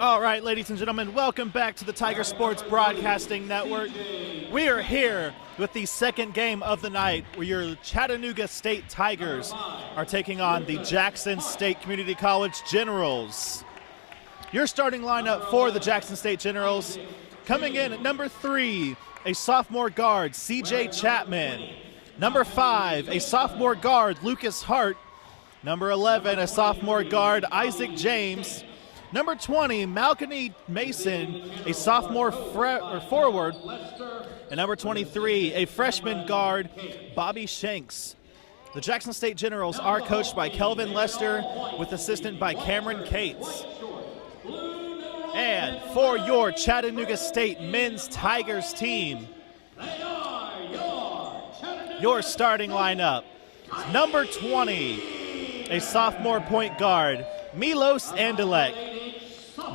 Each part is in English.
All right, ladies and gentlemen, welcome back to the Tiger Sports Broadcasting Network. We are here with the second game of the night where your Chattanooga State Tigers are taking on the Jackson State Community College Generals. Your starting lineup for the Jackson State Generals, coming in at number 3, a sophomore guard, CJ Chapman. Number 5, a sophomore guard, Lucas Hart. Number 11, a sophomore guard, Isaac James. Number 20, Malcolm Mason, a sophomore forward. And number 23, a freshman guard, Bobby Shanks. The Jackson State Generals are coached by Kelvin Lester with assistant by Cameron Cates. And for your Chattanooga State men's Tigers team, your starting lineup, number 20, a sophomore point guard, Milos Andalek.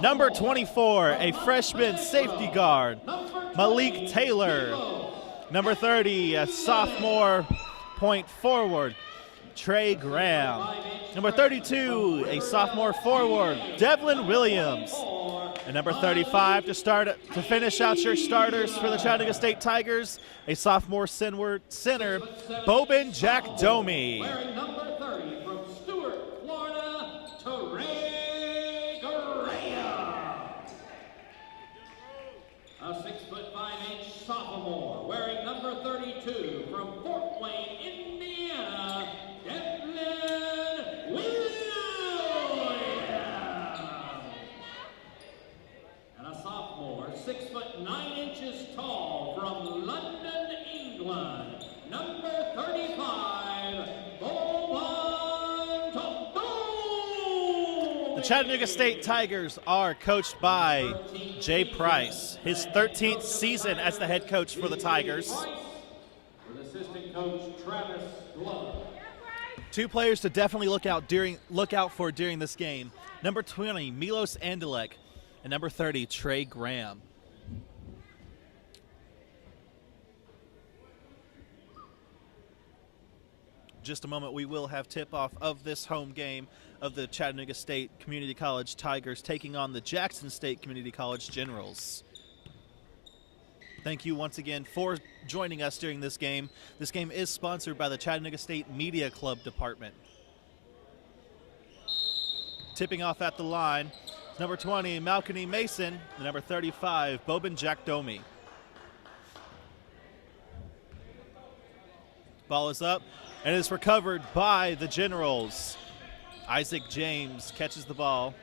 Number 24, a freshman safety guard, Malik Taylor. Number 30, a sophomore point forward, Trey Graham. Number 32, a sophomore forward, Devlin Williams. And number 35 to finish out your starters for the Chattanooga State Tigers, a sophomore center, Bobin Jack Domi. Wearing number 30 from Stuart, Florida, Trey Graham. A 6'5" sophomore wearing number 32 from Fort Wayne, Indiana, Devlin Williams. And a sophomore, 6'9" tall from London, England, number 35, Boban Tadou. The Chattanooga State Tigers are coached by Jay Price, his 13th season as the head coach for the Tigers. With assistant coach Travis Glover. Two players to definitely look out for during this game. Number 20, Milos Andalek, and number 30, Trey Graham. Just a moment, we will have tip-off of this home game of the Chattanooga State Community College Tigers taking on the Jackson State Community College Generals. Thank you once again for joining us during this game. This game is sponsored by the Chattanooga State Media Club Department. Tipping off at the line, number 20, Malcolm Mason, and number 35, Bobin Jack Domi. Ball is up, and is recovered by the Generals. Isaac James catches the ball.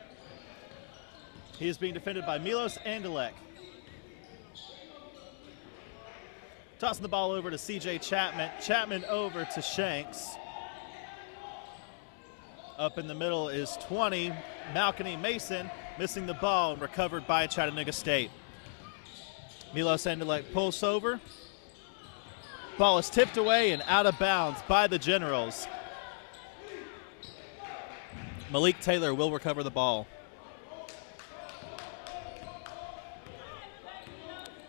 He is being defended by Milos Andalek. Tossing the ball over to CJ Chapman. Chapman over to Shanks. Up in the middle is 20, Malcolm Mason, missing the ball and recovered by Chattanooga State. Milos Andalek pulls over. Ball is tipped away and out of bounds by the Generals. Malik Taylor will recover the ball.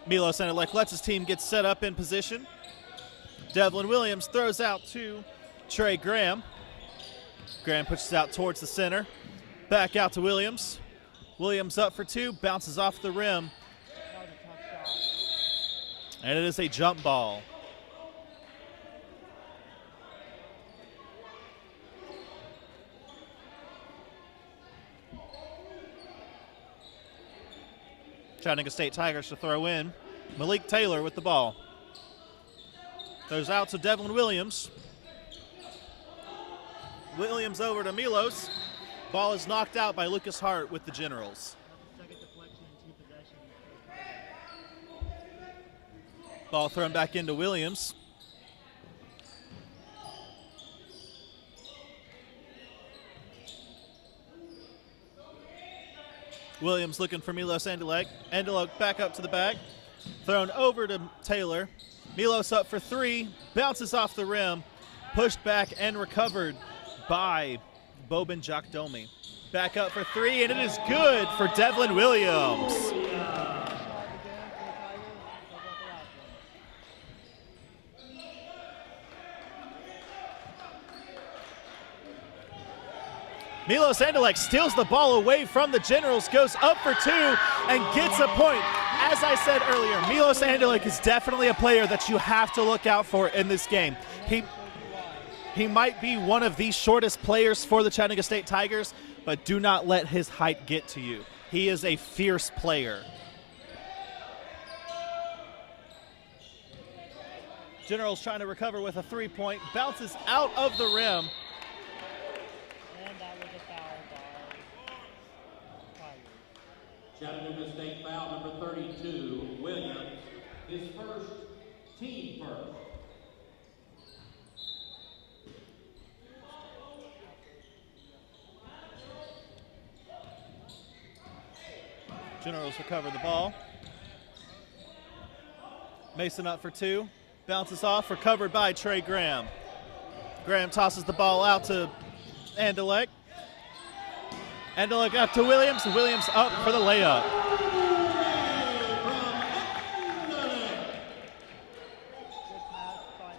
Milos Andalek lets his team get set up in position. Devlin Williams throws out to Trey Graham. Graham pushes out towards the center. Back out to Williams. Williams up for two, bounces off the rim. And it is a jump ball. Chattanooga State Tigers to throw in. Malik Taylor with the ball. Throws out to Devlin Williams. Williams over to Milos. Ball is knocked out by Lucas Hart with the Generals. Ball thrown back into Williams. Williams looking for Milos Andalek. Andalek back up to the back. Thrown over to Taylor. Milos up for three. Bounces off the rim. Pushed back and recovered by Bobin Jack Domi. Back up for three, and it is good for Devlin Williams. Milos Andalek steals the ball away from the Generals, goes up for two, and gets a point. As I said earlier, Milos Andalek is definitely a player that you have to look out for in this game. He might be one of the shortest players for the Chattanooga State Tigers, but do not let his height get to you. He is a fierce player. Generals trying to recover with a three-point, bounces out of the rim. And that was a foul by Tigers. Chattanooga State foul number 32, Williams, his first, team first. Generals recover the ball. Mason up for two. Bounces off, recovered by Trey Graham. Graham tosses the ball out to Andalek. Andalek up to Williams, and Williams up for the layup.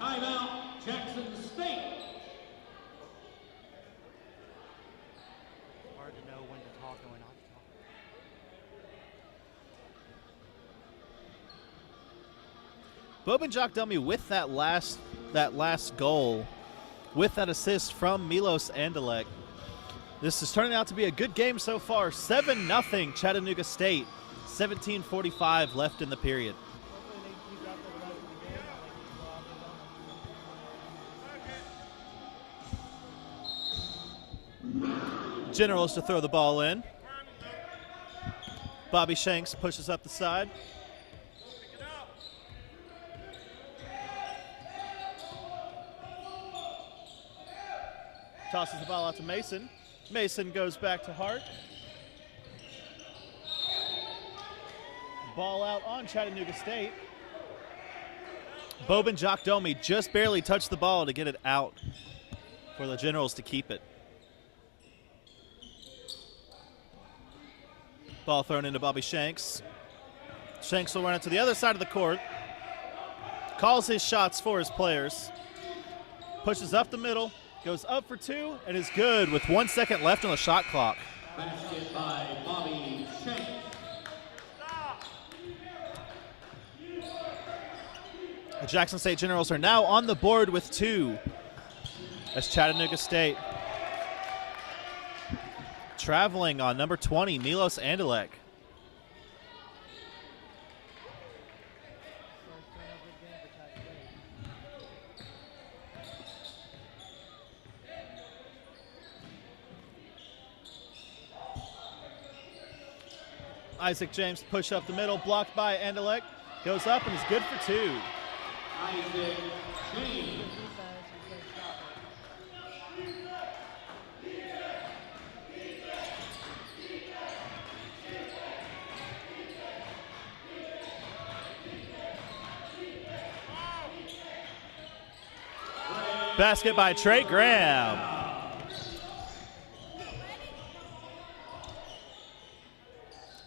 Timeout, Jackson State. Hard to know when to talk and when not to talk. Bobin Jock Dummy with that last goal, with that assist from Milos Andalek. This is turning out to be a good game so far. 7-0 Chattanooga State. 17:45 left in the period. Generals to throw the ball in. Bobby Shanks pushes up the side. Tosses the ball out to Mason. Mason goes back to Hart. Ball out on Chattanooga State. Bobin Jock-Domi just barely touched the ball to get it out for the Generals to keep it. Ball thrown into Bobby Shanks. Shanks will run it to the other side of the court. Calls his shots for his players. Pushes up the middle. Goes up for two and is good with 1 second left on the shot clock. Basket by Bobby Shanks. The Jackson State Generals are now on the board with two as Chattanooga State traveling on number 20, Milos Andalek. Isaac James push up the middle, blocked by Andalek. Goes up and is good for two. Isaac James. Basket by Trey Graham.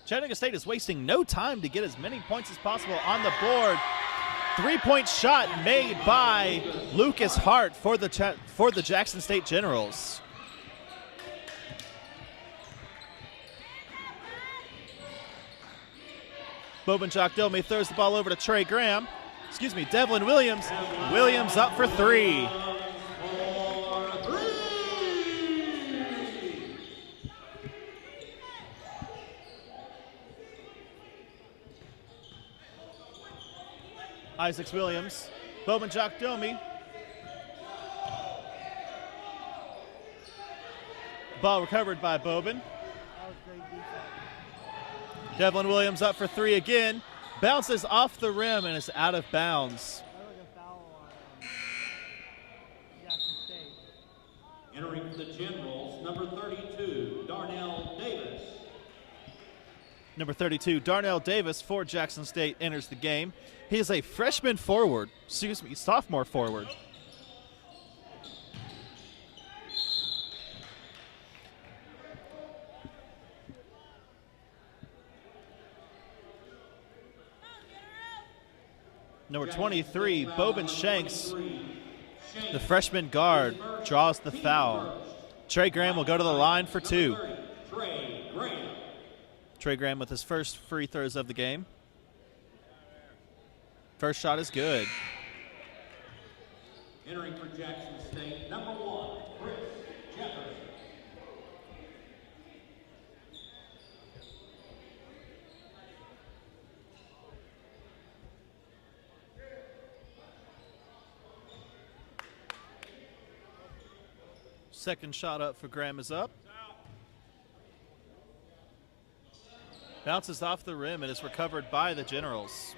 Chattanooga State is wasting no time to get as many points as possible on the board. Three-point shot made by Lucas Hart for the Jackson State Generals. Bobin Jock-Domi throws the ball over to Trey Graham. Devlin Williams. Williams up for three. Isaacs Williams, Bobin Jock-Domi. Ball recovered by Bobin. Devlin Williams up for three again. Bounces off the rim and is out of bounds. Entering for the Generals, number 32, Darnell Davis. Number 32, Darnell Davis for Jackson State enters the game. He is a sophomore forward. Number 23, Bobin Shanks, the freshman guard, draws the foul. Trey Graham will go to the line for two. 30, Trey Graham. Trey Graham with his first free throws of the game. First shot is good. Entering for Jackson State, number 1, Chris Jefferson. Second shot up for Graham is up. Bounces off the rim and is recovered by the Generals.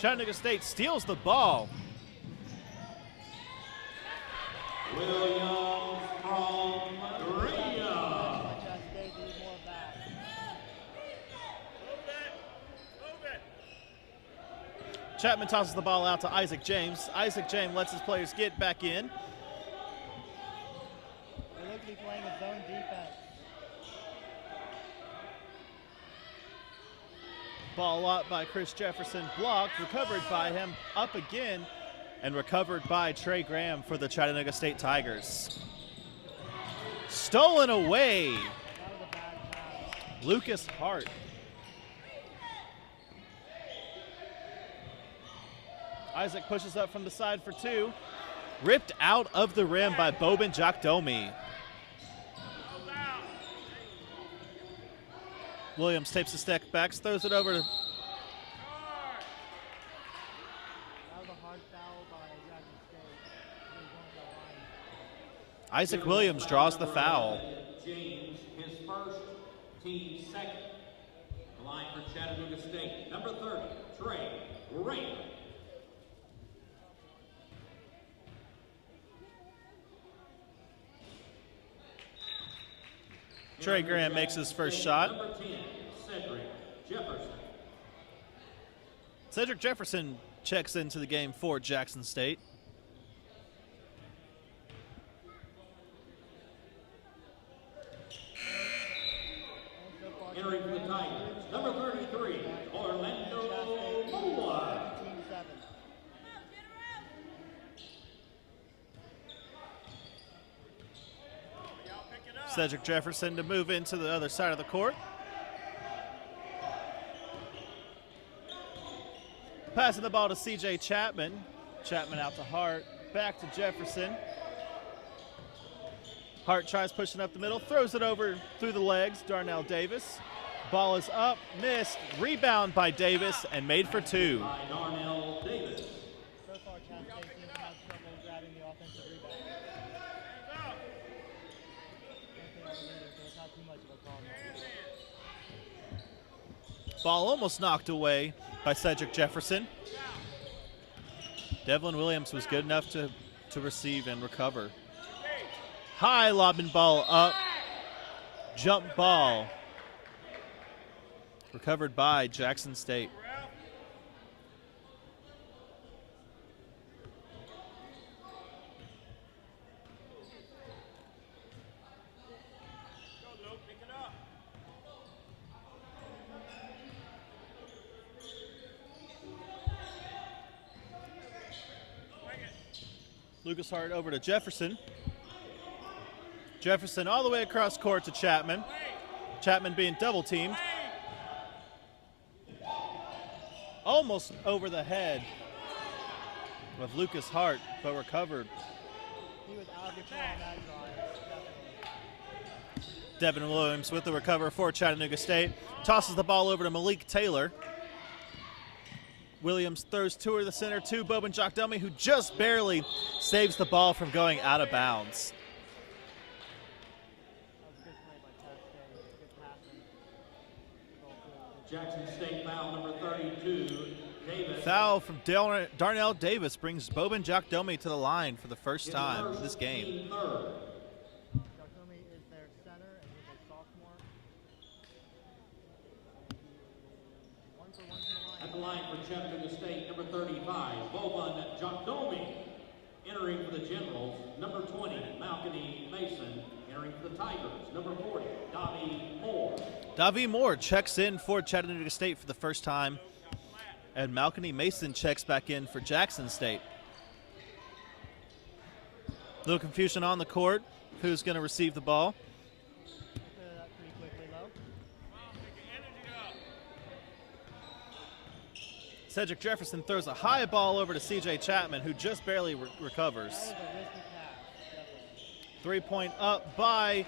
Chattanooga State steals the ball. Williams from Reno. ChattState, do more of that. Chapman tosses the ball out to Isaac James. Isaac James lets his players get back in. They look to be playing a zone defense. Ball out by Chris Jefferson, blocked, recovered by him, up again, and recovered by Trey Graham for the Chattanooga State Tigers. Stolen away, That was a bad pass. Lucas Hart. Isaac pushes up from the side for two. Ripped out of the rim by Bobin Jakdomi. Williams takes a step back, throws it over to That was a hard foul by Jackson State. He was going to the line. Isaac Williams draws the foul. James, his first, team second. The line for Chattanooga State, number 30, Trey Graham. Trey Graham makes his first shot. Number 10, Cedric Jefferson. Cedric Jefferson checks into the game for Jackson State. Entering for the Tigers, number 33, Orlando Moore. Team 7. Cedric Jefferson to move into the other side of the court. Passing the ball to C.J. Chapman. Chapman out to Hart. Back to Jefferson. Hart tries pushing up the middle. Throws it over through the legs. Darnell Davis. Ball is up. Missed. Rebound by Davis and made for two. By Darnell Davis. So far, ChattState seems to have trouble grabbing the offensive rebound. Don't think I'll leave it, so it's not too much of a problem. Ball almost knocked away by Cedric Jefferson. Devlin Williams was good enough to receive and recover. High lobbing ball up. Jump ball. Recovered by Jackson State. Lucas Hart over to Jefferson. Jefferson all the way across court to Chapman. Chapman being double teamed. Almost over the head of Lucas Hart, but recovered. He was out of control on that drive, definitely. Devin Williams with the recover for Chattanooga State. Tosses the ball over to Malik Taylor. Williams throws two to the center to Bobin Jakdomi, who just barely saves the ball from going out of bounds. That was good play by ChattState. Good passing. Jackson State foul number 32, Davis. Foul from Darnell Davis brings Bobin Jakdomi to the line for the first time in this game. Team third. Jakdomi is their center, and he's a sophomore. One for one from At the the line for Chattanooga State, number 35, Boban Jakdomi. Entering for the Generals, number 20, Malcolm Mason. Entering for the Tigers, number 40, Dobby Moore. Davi Moore checks in for Chattanooga State for the first time, and Malcolm Mason checks back in for Jackson State. Little confusion on the court. Who's going to receive the ball? Pretty quickly low. Cedric Jefferson throws a high ball over to C.J. Chapman, who just barely recovers. That was a risky pass, definitely. 3-point up by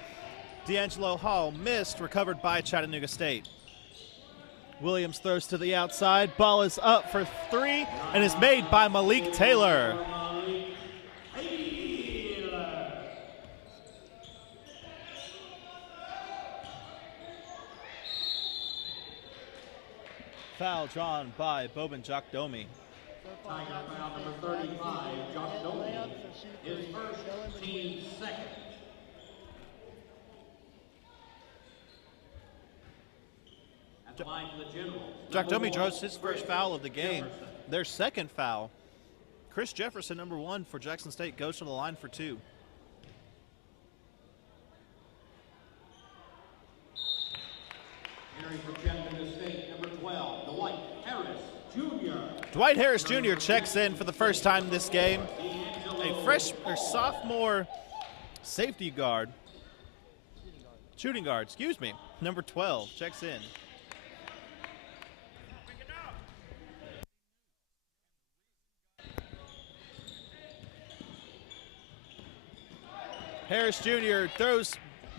D'Angelo Hall, missed, recovered by Chattanooga State. Williams throws to the outside. Ball is up for three and is made by Malik Taylor. Foul drawn by Boban Jokdomi. So far, Tiger Jackson foul State's number 35, practicing Josh hit Dolan. layups or shoot His threes. first, Go in between. team second. At the line for the Generals. Jokdomi draws his first foul of the game. Their second foul. Chris Jefferson, number 1 for Jackson State, goes to the line for 2. Entering for Chattanooga State, number 12, Dwight Harris Jr. Dwight Harris Jr. checks in for the first time this game. A sophomore safety guard, shooting guard, excuse me, number 12 checks in. Harris Jr.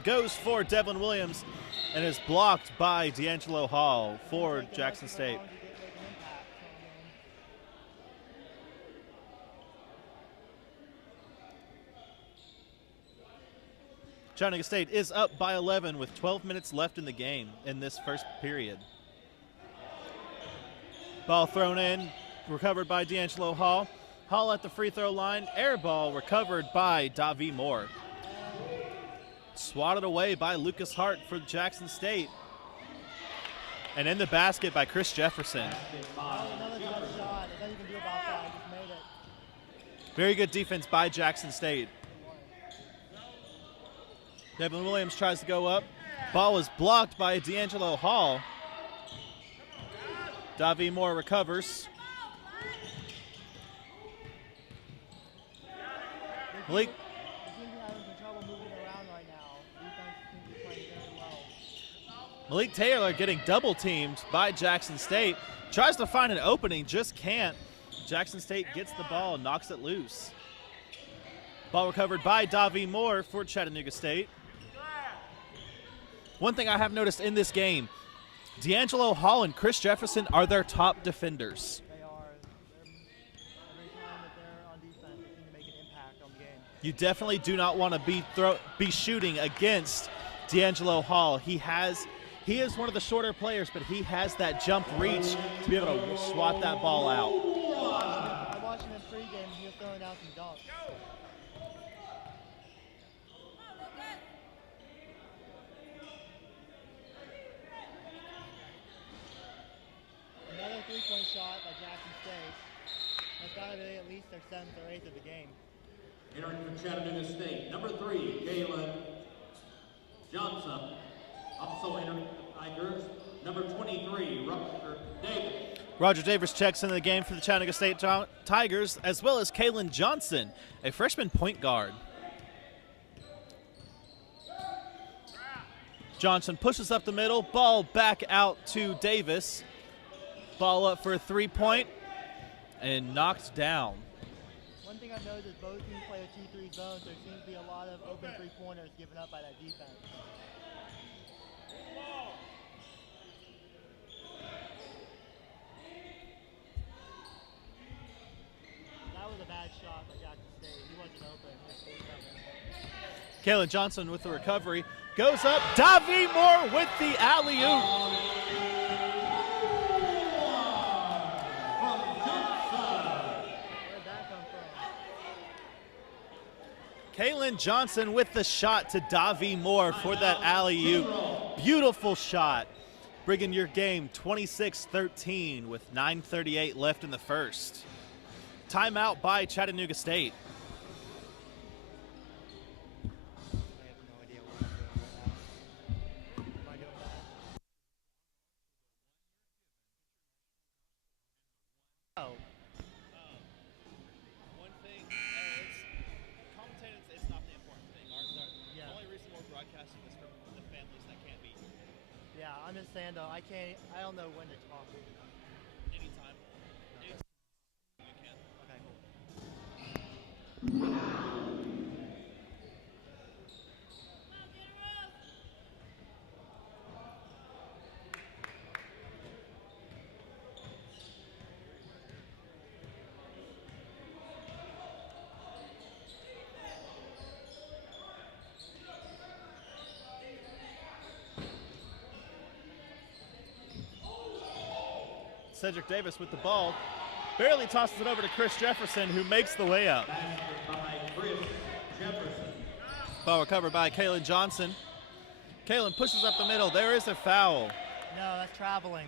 goes for Devlin Williams and is blocked by D'Angelo Hall for Jackson State. Chattanooga State is up by 11 with 12 minutes left in the game in this first period. Ball thrown in, recovered by D'Angelo Hall. Hall at the free throw line, air ball recovered by Davi Moore. Swatted away by Lucas Hart for Jackson State. And in the basket by Chris Jefferson. Another good shot. There's nothing you can do about that. Just made it. Very good defense by Jackson State. Devin Williams tries to go up. Ball was blocked by D'Angelo Hall. Davi Moore recovers. Malik. They seem to be having some trouble moving around right now. Defense seems to be playing very well. Malik Taylor getting double teamed by Jackson State. Tries to find an opening, just can't. Jackson State gets the ball, knocks it loose. Ball recovered by Davi Moore for Chattanooga State. One thing I have noticed in this game, D'Angelo Hall and Chris Jefferson are their top defenders. They are. Every time that they're on defense, they seem to make an impact on the game. You definitely do not want to be shooting against D'Angelo Hall. He is one of the shorter players, but he has that jump reach to be able to swat that ball out. I watched him in pregame and he was throwing down some dunks. Another three-point shot by Jackson State. That's got to be at least their 7th or 8th of the game. Entering for Chattanooga State, number 3, Galen Johnson. Also entering the Tigers, number 23, Rutger Davis. Roger Davis checks into the game for the Chattanooga State Tigers, as well as Kalen Johnson, a freshman point guard. Johnson pushes up the middle, ball back out to Davis. Ball up for a 3-point and knocked down. One thing I've noticed is both teams play a 2-3 zone, so there seems to be a lot of open three-pointers given up by that defense. That was a bad shot by Jackson State. He wasn't open. He was Kalen Johnson with the recovery. Goes up. Davi Moore with the alley-oop. Where'd that come from? Kalen Johnson with the shot to Davi Moore for that alley-oop. Beautiful shot. Bringing your game 26-13 with 9:38 left in the first. Timeout by Chattanooga State. I have no idea what I'm doing right now. Am I doing that? I'm just saying though, I don't know when to talk. Anytime. Okay, cool. Cedric Davis with the ball. Barely tosses it over to Chris Jefferson, who makes the layup. Ball recovered by Kalen Johnson. Kalen pushes up the middle. There is a foul. No, that's traveling.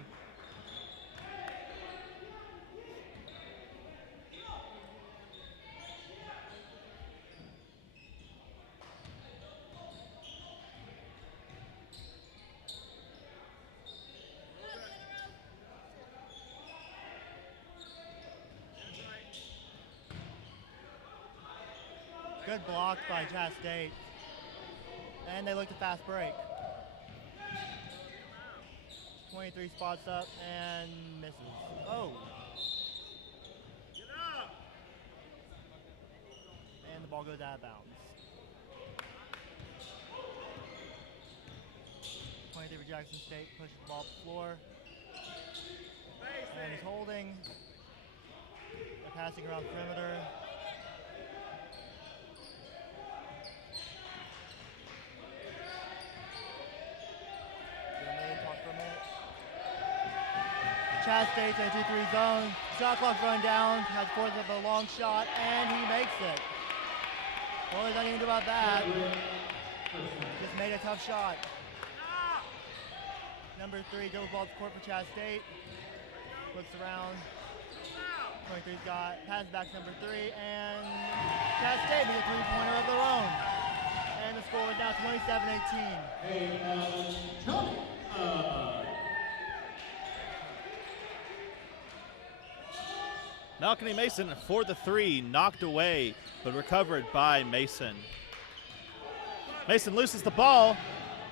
Good block by ChattState. And they looked a fast break. 23 spots up and misses. Oh. And the ball goes out of bounds. 23 for Jackson State, pushes the ball up the floor. And he's holding. They're passing around perimeter. ChattState's in a 2-3 zone. Shot clock's running down. Has force of a long shot, and he makes it. Well, there's nothing you can do about that. Just made a tough shot. Number 3 dribbles ball to the court for ChattState. Looks around. 23's got pass back to number 3, and ChattState made a three-pointer of their own. And the score is now 27-18. Malcolm Mason for the 3, knocked away, but recovered by Mason. Mason loses the ball.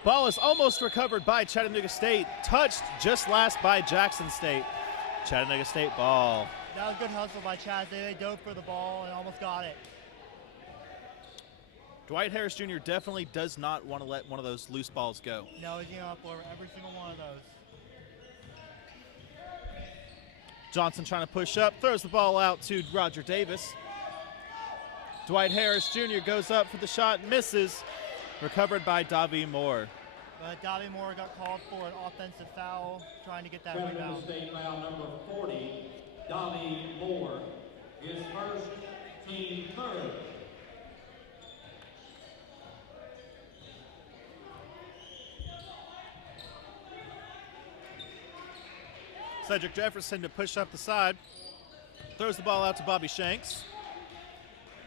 Ball is almost recovered by Chattanooga State. Touched just last by Jackson State. Chattanooga State ball. That was good hustle by Chatt. They dove for the ball and almost got it. Dwight Harris Jr. definitely does not want to let one of those loose balls go. No, he's going to upload every single one of those. Johnson trying to push up, throws the ball out to Roger Davis. Dwight Harris Jr. goes up for the shot, misses. Recovered by Davie Moore. But Davie Moore got called for an offensive foul, trying to get that rebound. State foul number 40, Davie Moore, his first, team third. Cedric Jefferson to push up the side. Throws the ball out to Bobby Shanks.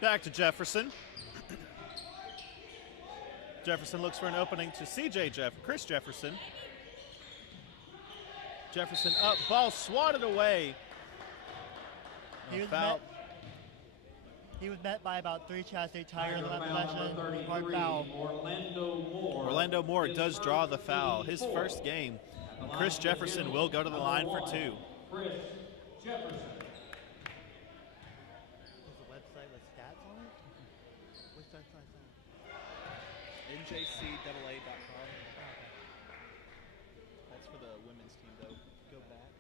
Back to Jefferson. Jefferson looks for an opening to Chris Jefferson. Jefferson up, ball swatted away. He was met by about 3 ChattState Tigers on that possession. Hard foul. Orlando Moore does draw the foul. His first game. And Chris Jefferson will go to the line for 2. Chris Jefferson. There's a website with stats on it? Which website is that? NJCAA.com. That's for the women's team, though. Go back.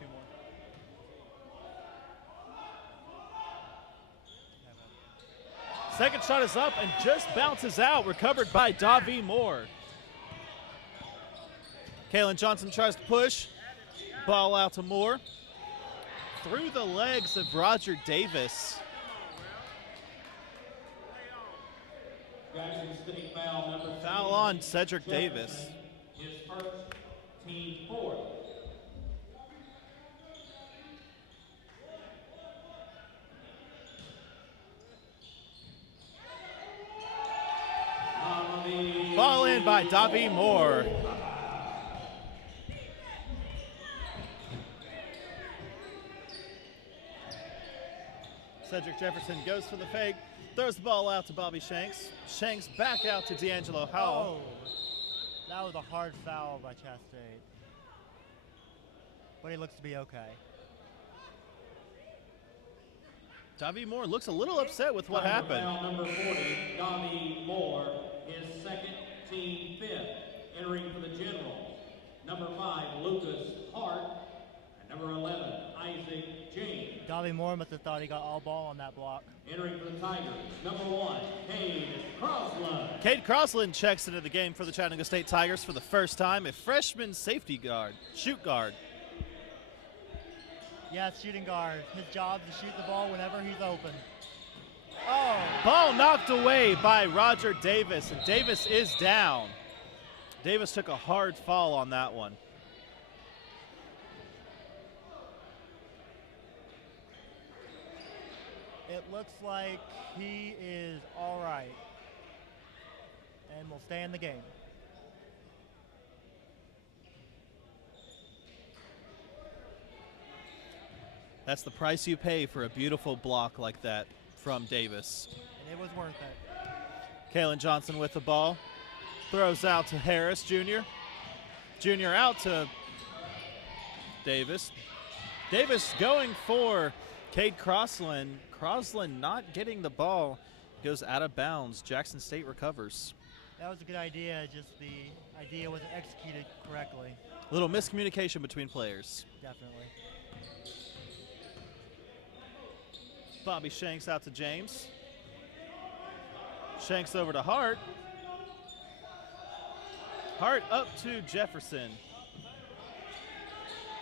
Two more. Second shot is up and just bounces out, recovered by Davie Moore. Kalen Johnson tries to push. Ball out to Moore. Through the legs of Roger Davis. Foul on Cedric Davis. His first, team fourth. Ball in by Davie Moore. Cedric Jefferson goes for the fake, throws the ball out to Bobby Shanks. Shanks back out to D'Angelo Howell. Oh, that was a hard foul by ChattState. But he looks to be okay. Davie Moore looks a little upset with what happened. Foul number 40, Davie Moore, his second, team fifth. Entering for the Generals, number 5, Lucas Hart, and number 11, Isaac James. Davie Moore must have thought he got all ball on that block. Entering for the Tigers, number 1, Cade Crossland. Cade Crossland checks into the game for the Chattanooga State Tigers for the first time, a freshman safety guard, shoot guard. Yes, shooting guard. His job is to shoot the ball whenever he's open. Oh! Ball knocked away by Roger Davis, and Davis is down. Davis took a hard fall on that one. It looks like he is all right and will stay in the game. That's the price you pay for a beautiful block like that from Davis. And it was worth it. Kalen Johnson with the ball. Throws out to Harris, Jr. Jr. out to Davis. Davis going for Cade Crossland. Crossland not getting the ball. Goes out of bounds. Jackson State recovers. That was a good idea, just the idea wasn't executed correctly. A little miscommunication between players. Definitely. Bobby Shanks out to James. Shanks over to Hart. Hart up to Jefferson.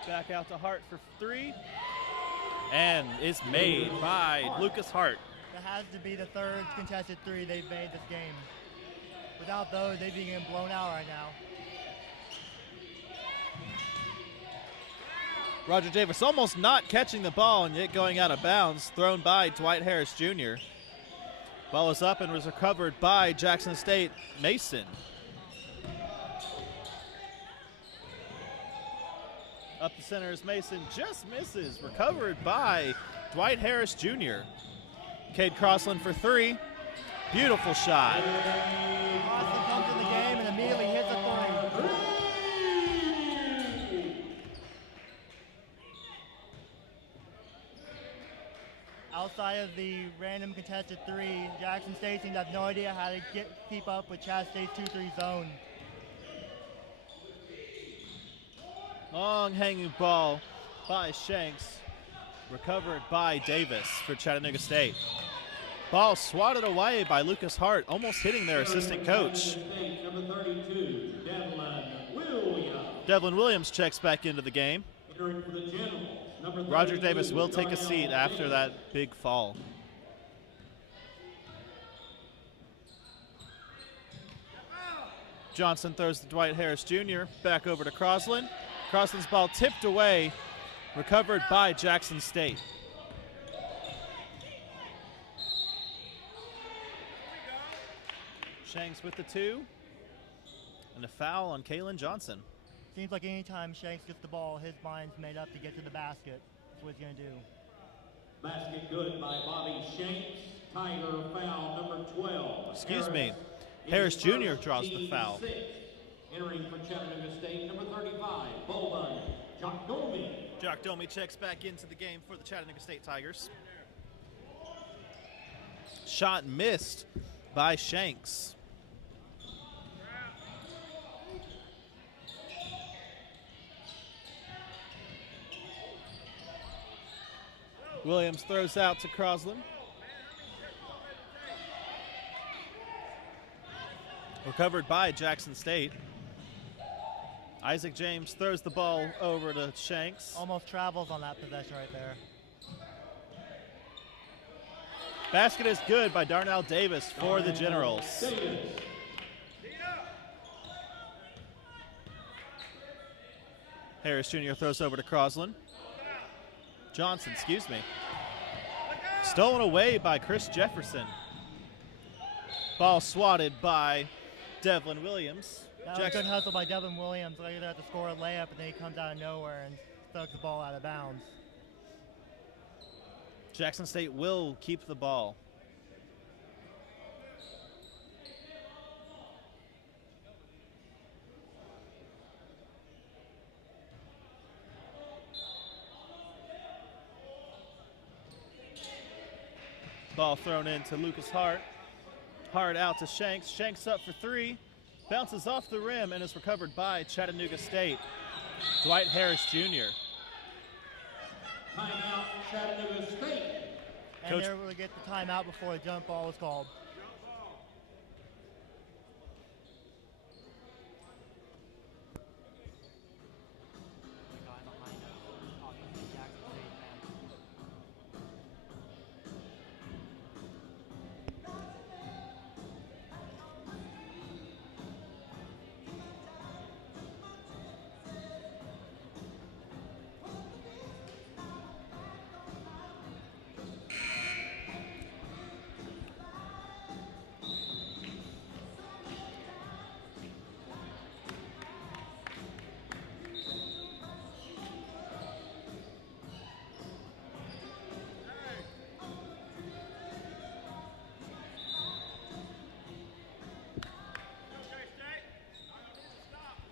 Back out to Hart for 3. And it's made by Lucas Hart. That has to be the third contested 3 they've made this game. Without those, they'd be getting blown out right now. Roger Davis almost not catching the ball and yet going out of bounds. Thrown by Dwight Harris Jr. Ball is up and was recovered by Jackson State Mason. Up the center is Mason, just misses. Recovered by Dwight Harris Jr. Cade Crossland for 3. Beautiful shot. Crossland comes in the game and immediately hits a 3. Outside of the random contested 3, Jackson State seems to have no idea how to keep up with ChattState's 2-3 zone. Long hanging ball by Shanks. Recovered by Davis for Chattanooga State. Ball swatted away by Lucas Hart, almost hitting their assistant coach. Number 32, Devlin Williams. Devlin Williams checks back into the game. Entering for the Generals, number 32, Roger Davis will take a seat after that big fall. Johnson throws to Dwight Harris Jr. Back over to Crossland. Crossland's ball tipped away, recovered by Jackson State. Shanks with the 2. And a foul on Kalen Johnson. Seems like anytime Shanks gets the ball, his mind's made up to get to the basket. That's what he's going to do. Basket good by Bobby Shanks. Tiger foul number 12. Excuse me. Harris Jr. draws the foul. Entering for Chattanooga State, number 35, Bowman Jock Domi. Jock Domi checks back into the game for the Chattanooga State Tigers. Shot missed by Shanks. Williams throws out to Crossland. Recovered by Jackson State. Isaac James throws the ball over to Shanks. Almost travels on that possession right there. Basket is good by Darnell Davis for the Generals. Harris Jr. throws over to Crossland. Johnson, excuse me. Stolen away by Chris Jefferson. Ball swatted by Devlin Williams. That was a good hustle by Devin Williams. Like, either have to score a layup, and then he comes out of nowhere and thugs the ball out of bounds. Jackson State will keep the ball. Ball thrown in to Lucas Hart. Hart out to Shanks. Shanks up for three. Bounces off the rim and is recovered by Chattanooga State. Dwight Harris Jr. Timeout, Chattanooga State. And Coach, they were able to get the timeout before the jump ball was called.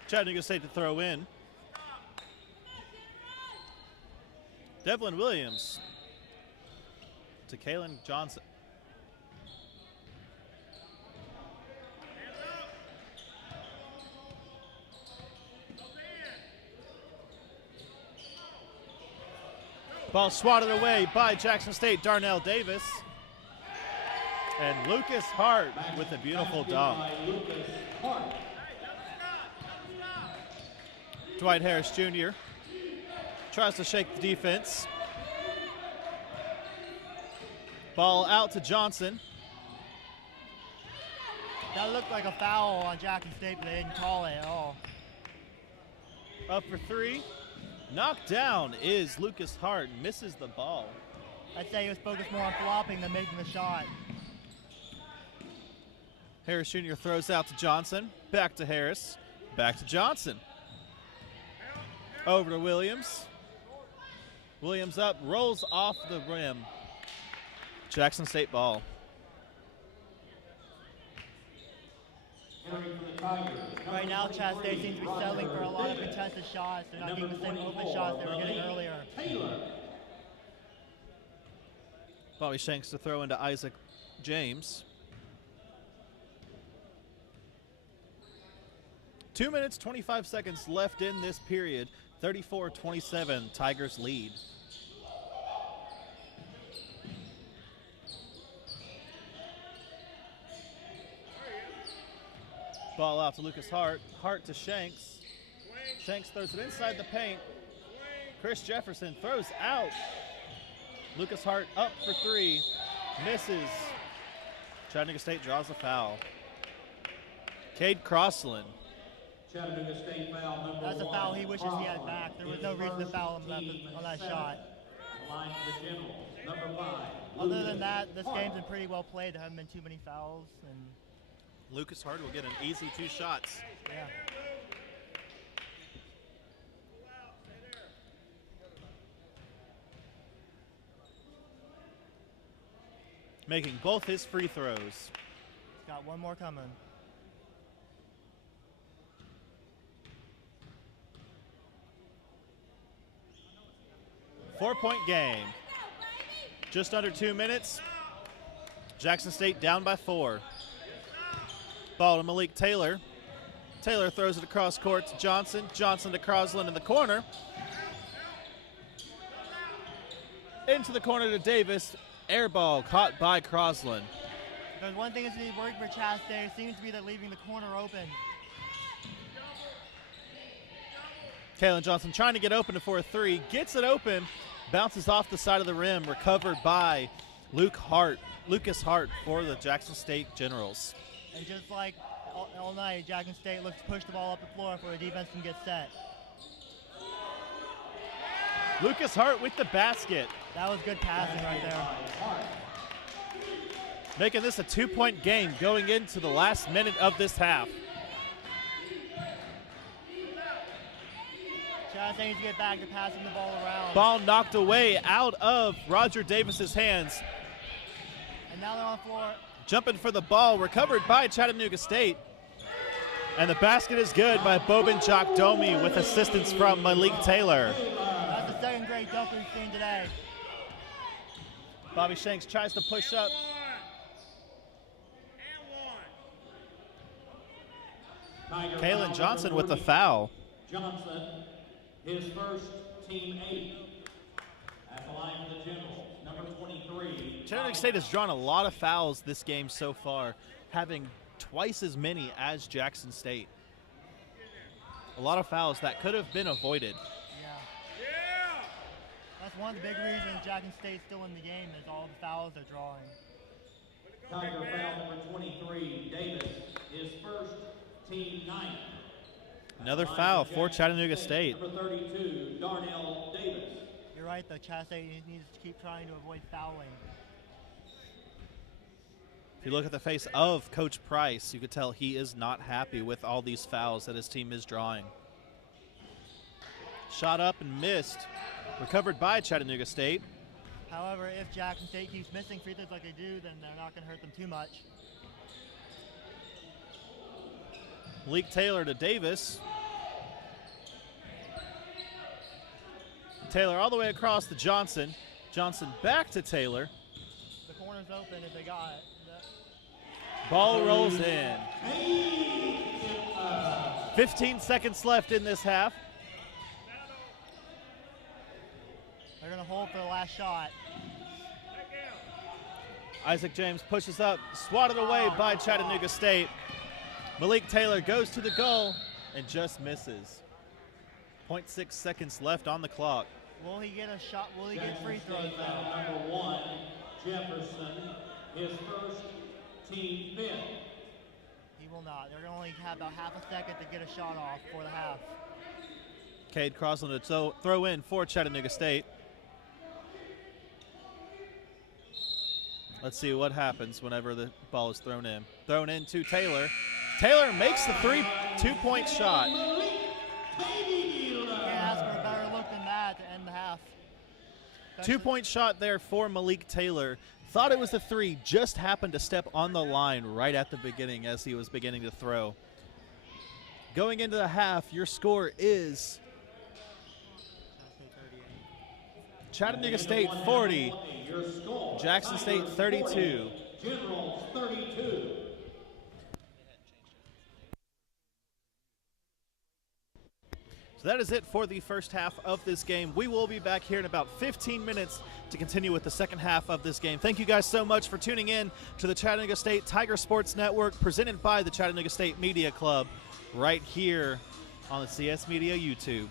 Chattanooga State to throw in. Devlin Williams to Kalen Johnson. Ball swatted away by Jackson State, Darnell Davis. And Lucas Hart with a beautiful dunk. Dwight Harris Jr. tries to shake the defense. Ball out to Johnson. That looked like a foul on Jackson State, but they didn't call it at all. Up for three. Knocked down is Lucas Hart. Misses the ball. I'd say he was focused more on flopping than making the shot. Harris Jr. throws out to Johnson. Back to Harris. Back to Johnson. Over to Williams. Williams up, rolls off the rim. Jackson State ball. Right now, Chatt State seems to be settling for a lot of contested shots. They're not getting the same open shots they were getting earlier. Bobby Shanks to throw into Isaac James. 2 minutes, 25 seconds left in this period. 34-27, Tigers lead. Ball out to Lucas Hart. Hart to Shanks. Shanks throws it inside the paint. Chris Jefferson throws out. Lucas Hart up for three. Misses. Chattanooga State draws a foul. Cade Crossland. Chattanooga State foul number That's a one. foul he wishes he had back. There was no reason to foul him on that shot. Line for the Generals, number 5. Other than that, this game's been pretty well played. There haven't been too many fouls. And Lucas Hart will get an easy 2 shots. yeah. Making both his free throws. He's got one more coming. Four-point game. Just under 2 minutes. Jackson State down by 4. Ball to Malik Taylor. Taylor throws it across court to Johnson. Johnson to Crosland in the corner. Into the corner to Davis. Air ball caught by Crosland. There's one thing that's been working for Chatt State. It seems to be they're leaving the corner open. Kalen Johnson trying to get open for a 3. Gets it open. Bounces off the side of the rim. Recovered by Lucas Hart for the Jackson State Generals. And just like all night, Jackson State looks to push the ball up the floor for the defense can get set. Lucas Hart with the basket. That was good passing right there. Making this a 2-point game going into the last minute of this half. Chatt State needs to get back to passing the ball around. Ball knocked away out of Roger Davis's hands. And now they're on the floor. Jumping for the ball, recovered by Chattanooga State. And the basket is good by Bobin Domi with assistance from Malik Taylor. That's the second great dunk we've seen today. Bobby Shanks tries to push up. Kalen Johnson with the foul. Johnson, his first, team 8. At the line for the Generals, number 23. Chattanooga State has drawn a lot of fouls this game so far, having twice as many as Jackson State. A lot of fouls that could have been avoided. Yeah. That's one of the big reasons Jackson State's still in the game is all the fouls they're drawing. Tiger foul number 23, Davis, his first, team 9. Another foul for Chattanooga State. Number 32, Darnell Davis. You're right, though. Chatt State needs to keep trying to avoid fouling. If you look at the face of Coach Price, you could tell he is not happy with all these fouls that his team is drawing. Shot up and missed. Recovered by Chattanooga State. However, if Jackson State keeps missing free throws like they do, then they're not going to hurt them too much. Malik Taylor to Davis. Taylor all the way across to Johnson. Johnson back to Taylor. The corner's open if they got it. Ball rolls in. 15 seconds left in this half. They're going to hold for the last shot. Isaac James pushes up, swatted away by Chattanooga State. Malik Taylor goes to the goal and just misses. 0.6 seconds left on the clock. Will he get a shot? Will he get free throws though? Number 1, Jefferson, his first, team 5. He will not. They're going to only have about half a second to get a shot off for the half. Cade Crossland to throw in for Chattanooga State. Let's see what happens whenever the ball is thrown in. Thrown in to Taylor. Taylor makes the two-point shot. Can't ask for a better look than that to end the half. 2-point shot there for Malik Taylor. Thought it was the 3, just happened to step on the line right at the beginning as he was beginning to throw. Going into the half, your score is Chattanooga State 40, Jackson State 32. Generals 32. So that is it for the first half of this game. We will be back here in about 15 minutes to continue with the second half of this game. Thank you guys so much for tuning in to the Chattanooga State Tiger Sports Network, presented by the Chattanooga State Media Club, right here on the CS Media YouTube.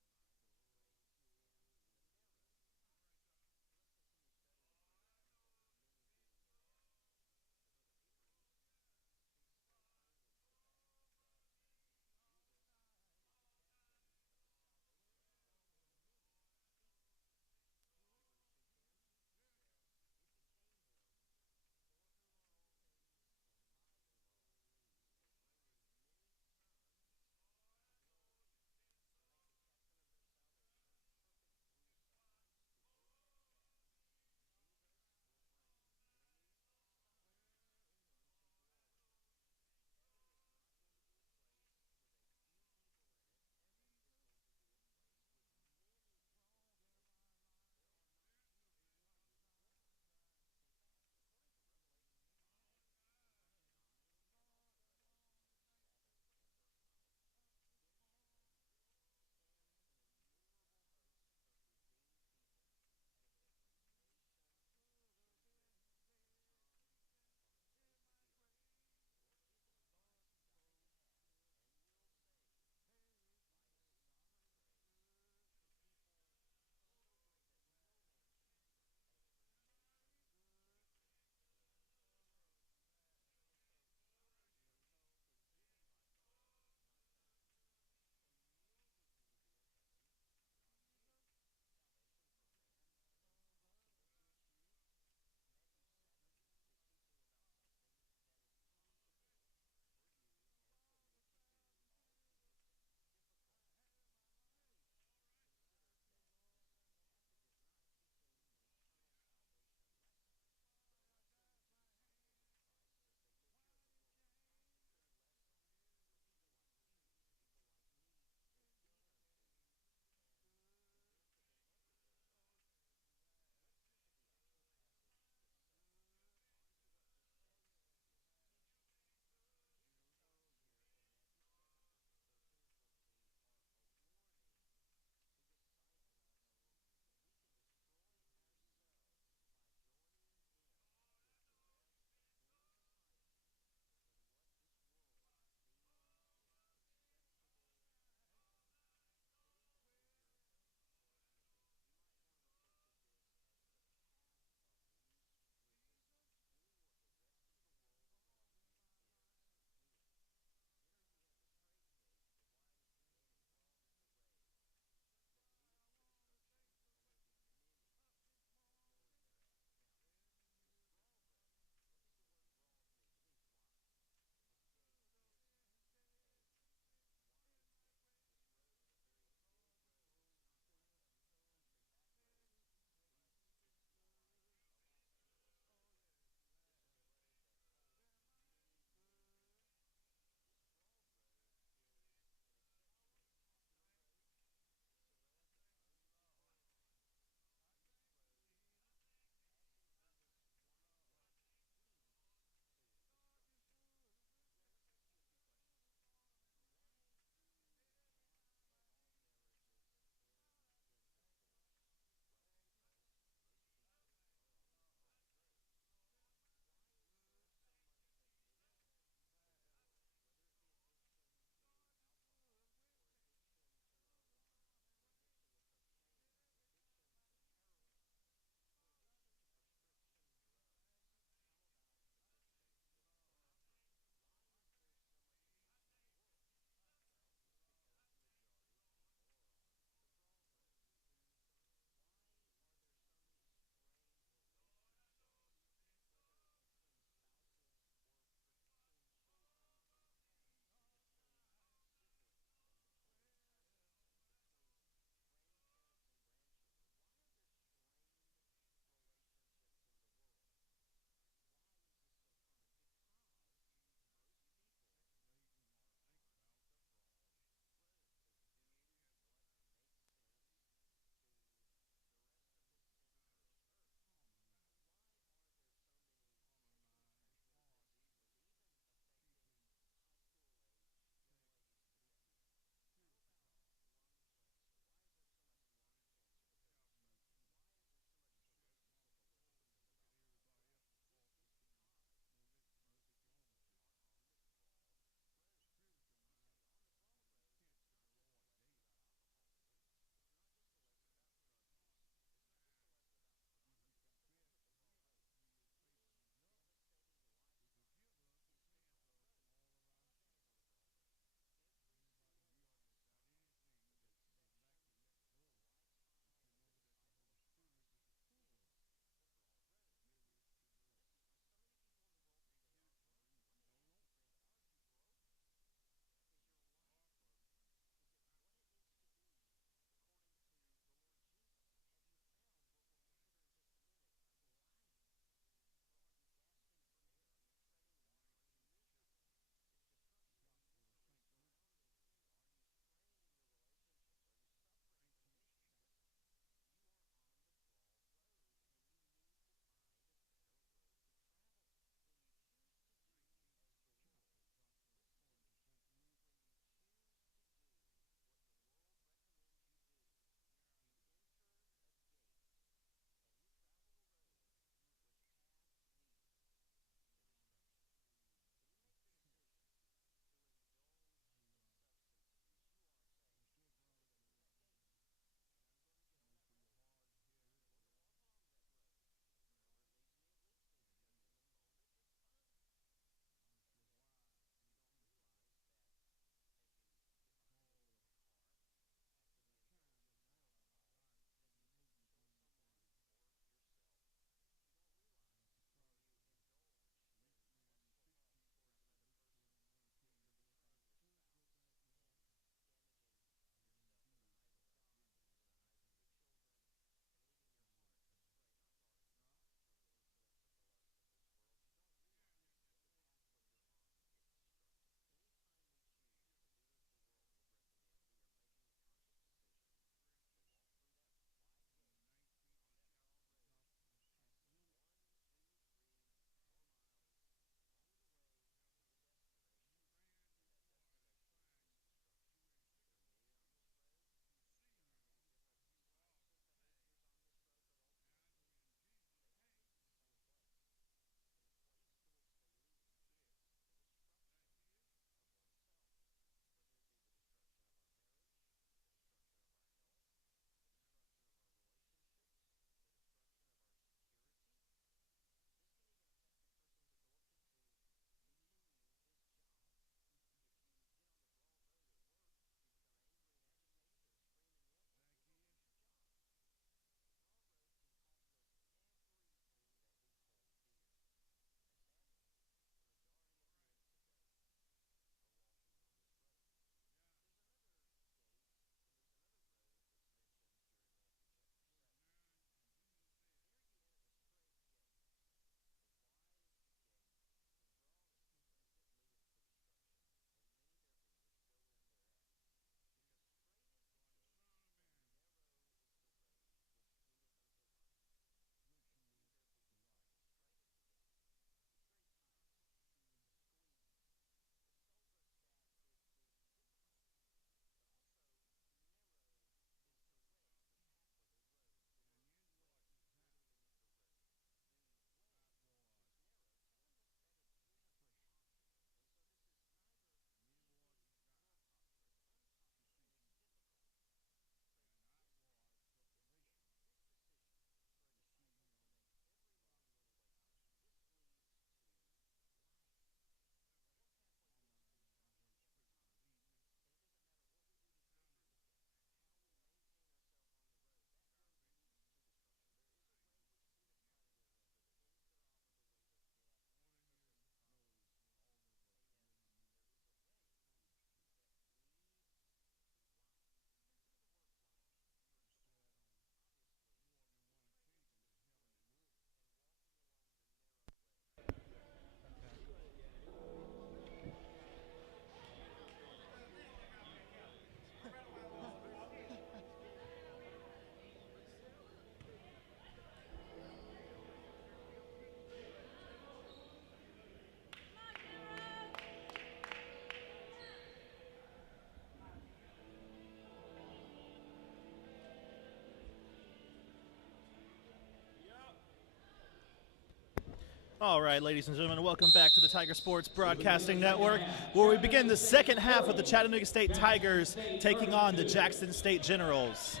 All right, ladies and gentlemen, welcome back to the Tiger Sports Broadcasting Network, where we begin the second half of the Chattanooga State Tigers taking on the Jackson State Generals.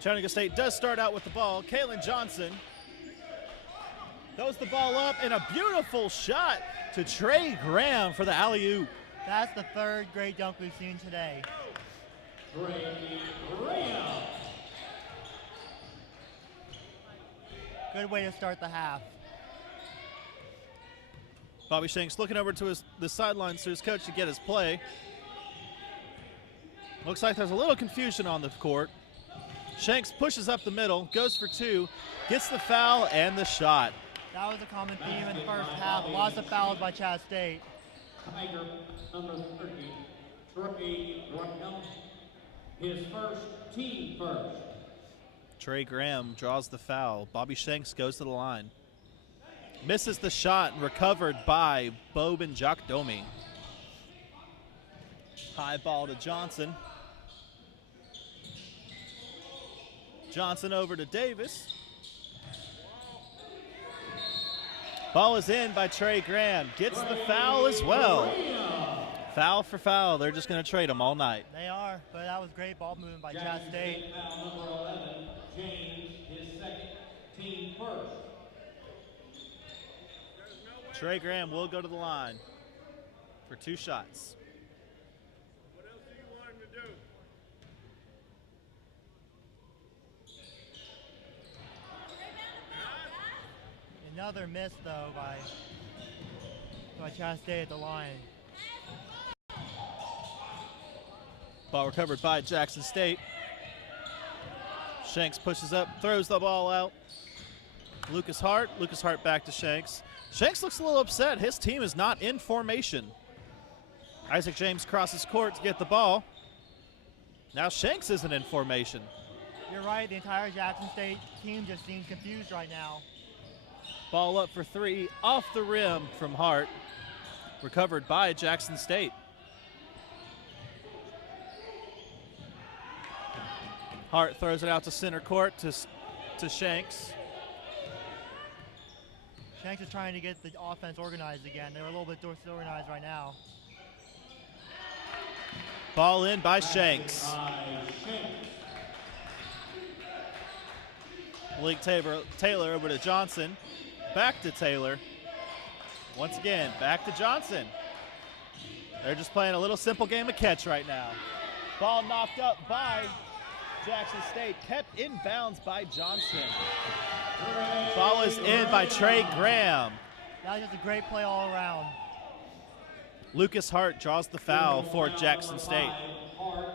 Chattanooga State does start out with the ball. Kalen Johnson throws the ball up, and a beautiful shot to Trey Graham for the alley-oop. That's the third great dunk we've seen today. Trey Graham. Good way to start the half. Bobby Shanks looking over to the sidelines to his coach to get his play. Looks like there's a little confusion on the court. Shanks pushes up the middle, goes for two, gets the foul and the shot. That was a common theme in the first half. Lots of fouls by Chatt State. Tiger number 30, Trey Graham. His first, team first. Trey Graham draws the foul. Bobby Shanks goes to the line. Misses the shot and recovered by Bobin Jakdomi. High ball to Johnson. Johnson over to Davis. Ball is in by Trey Graham. Gets the foul as well. Foul for foul. They're just going to trade them all night. They are, but that was great ball movement by Chatt State. Foul number 11, James, his second, team first. Trey Graham will go to the line for two shots. What else do you want him to do? Another miss, though, by Chatt State at the line. Ball recovered by Jackson State. Shanks pushes up, throws the ball out. Lucas Hart back to Shanks. Shanks looks a little upset. His team is not in formation. Isaac James crosses court to get the ball. Now Shanks isn't in formation. You're right, the entire Jackson State team just seems confused right now. Ball up for three, off the rim from Hart. Recovered by Jackson State. Hart throws it out to center court to Shanks. Shanks is trying to get the offense organized again. They're a little bit disorganized right now. Ball in by Shanks. Malik Taylor over to Johnson. Back to Taylor. Once again, back to Johnson. They're just playing a little simple game of catch right now. Ball knocked up by Jackson State, kept in bounds by Johnson. Ball is in by Trey Graham. That was just a great play all around. Lucas Hart draws the foul for Jackson State. Hart,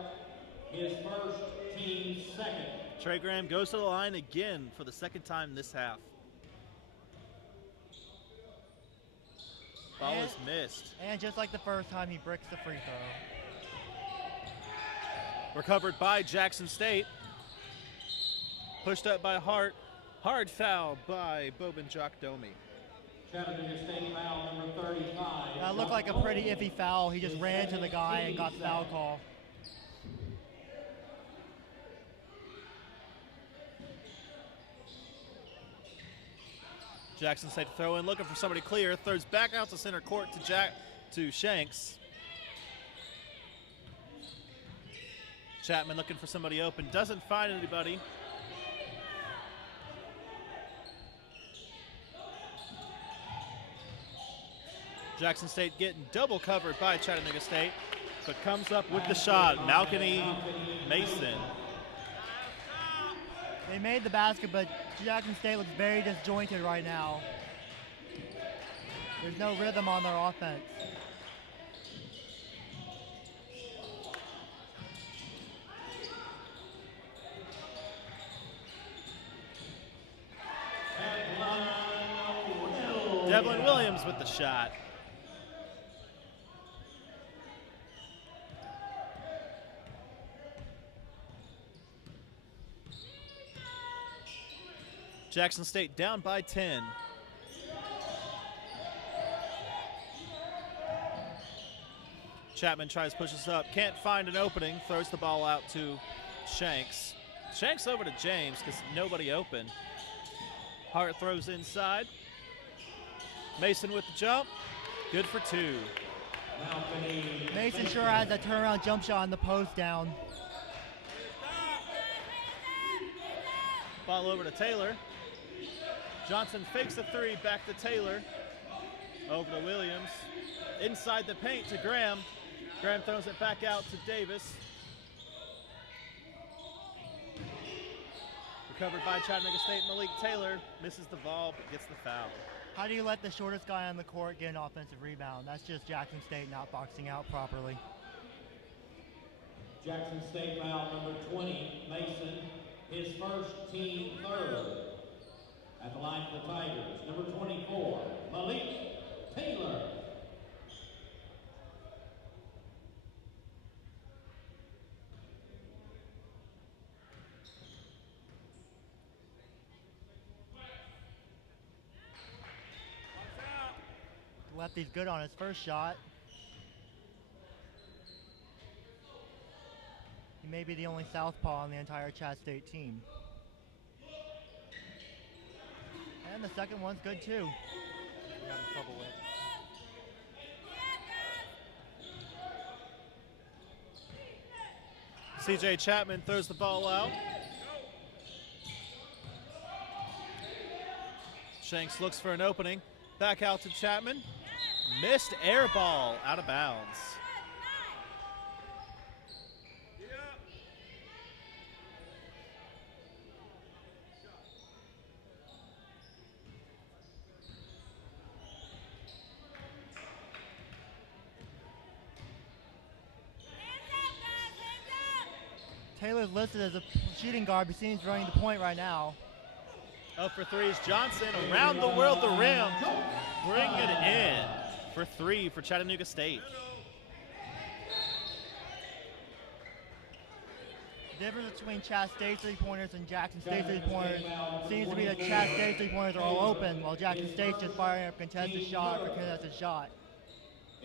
his first, team second. Trey Graham goes to the line again for the second time this half. Ball is missed. And just like the first time, he bricks the free throw. Recovered by Jackson State. Pushed up by Hart. Hard foul by Bobin Jakdomi. Chattanooga State foul number 35. That looked like a pretty iffy foul. He just ran to the guy and got the foul call. Jackson State to throw in, looking for somebody clear. Throws back out to center court to Shanks. Chapman looking for somebody open, doesn't find anybody. Jackson State getting double covered by Chattanooga State, but comes up with the shot. Malkany Mason. They made the basket, but Jackson State looks very disjointed right now. There's no rhythm on their offense. Devlin Williams with the shot. Jackson State down by 10. Chapman tries, pushes up, can't find an opening, throws the ball out to Shanks. Shanks over to James because nobody open. Hart throws inside. Mason with the jump. Good for 2. Mason sure has that turnaround jump shot on the post down. Ball over to Taylor. Johnson fakes a 3, back to Taylor. Over to Williams. Inside the paint to Graham. Graham throws it back out to Davis. Recovered by Chattanooga State. Malik Taylor misses the ball but gets the foul. How do you let the shortest guy on the court get an offensive rebound? That's just Jackson State not boxing out properly. Jackson State foul number 20, Mason, his first, team third. At the line for the Tigers, number 24, Malik Taylor. Lefty's good on his first shot. He may be the only southpaw on the entire Chatt State team. And the second one's good too. We're having trouble with. C.J. Chapman throws the ball out. Shanks looks for an opening. Back out to Chapman. Missed air ball out of bounds. Taylor's listed as a shooting guard, but seems running the point right now. Up for 3 is Johnson. Around the world, the rim. Bring it in for 3 for Chattanooga State. The difference between Chatt State three-pointers and Jackson State three-pointers seems to be that Chatt State three-pointers are all open, while Jackson State's just firing up contested shot for contested shot.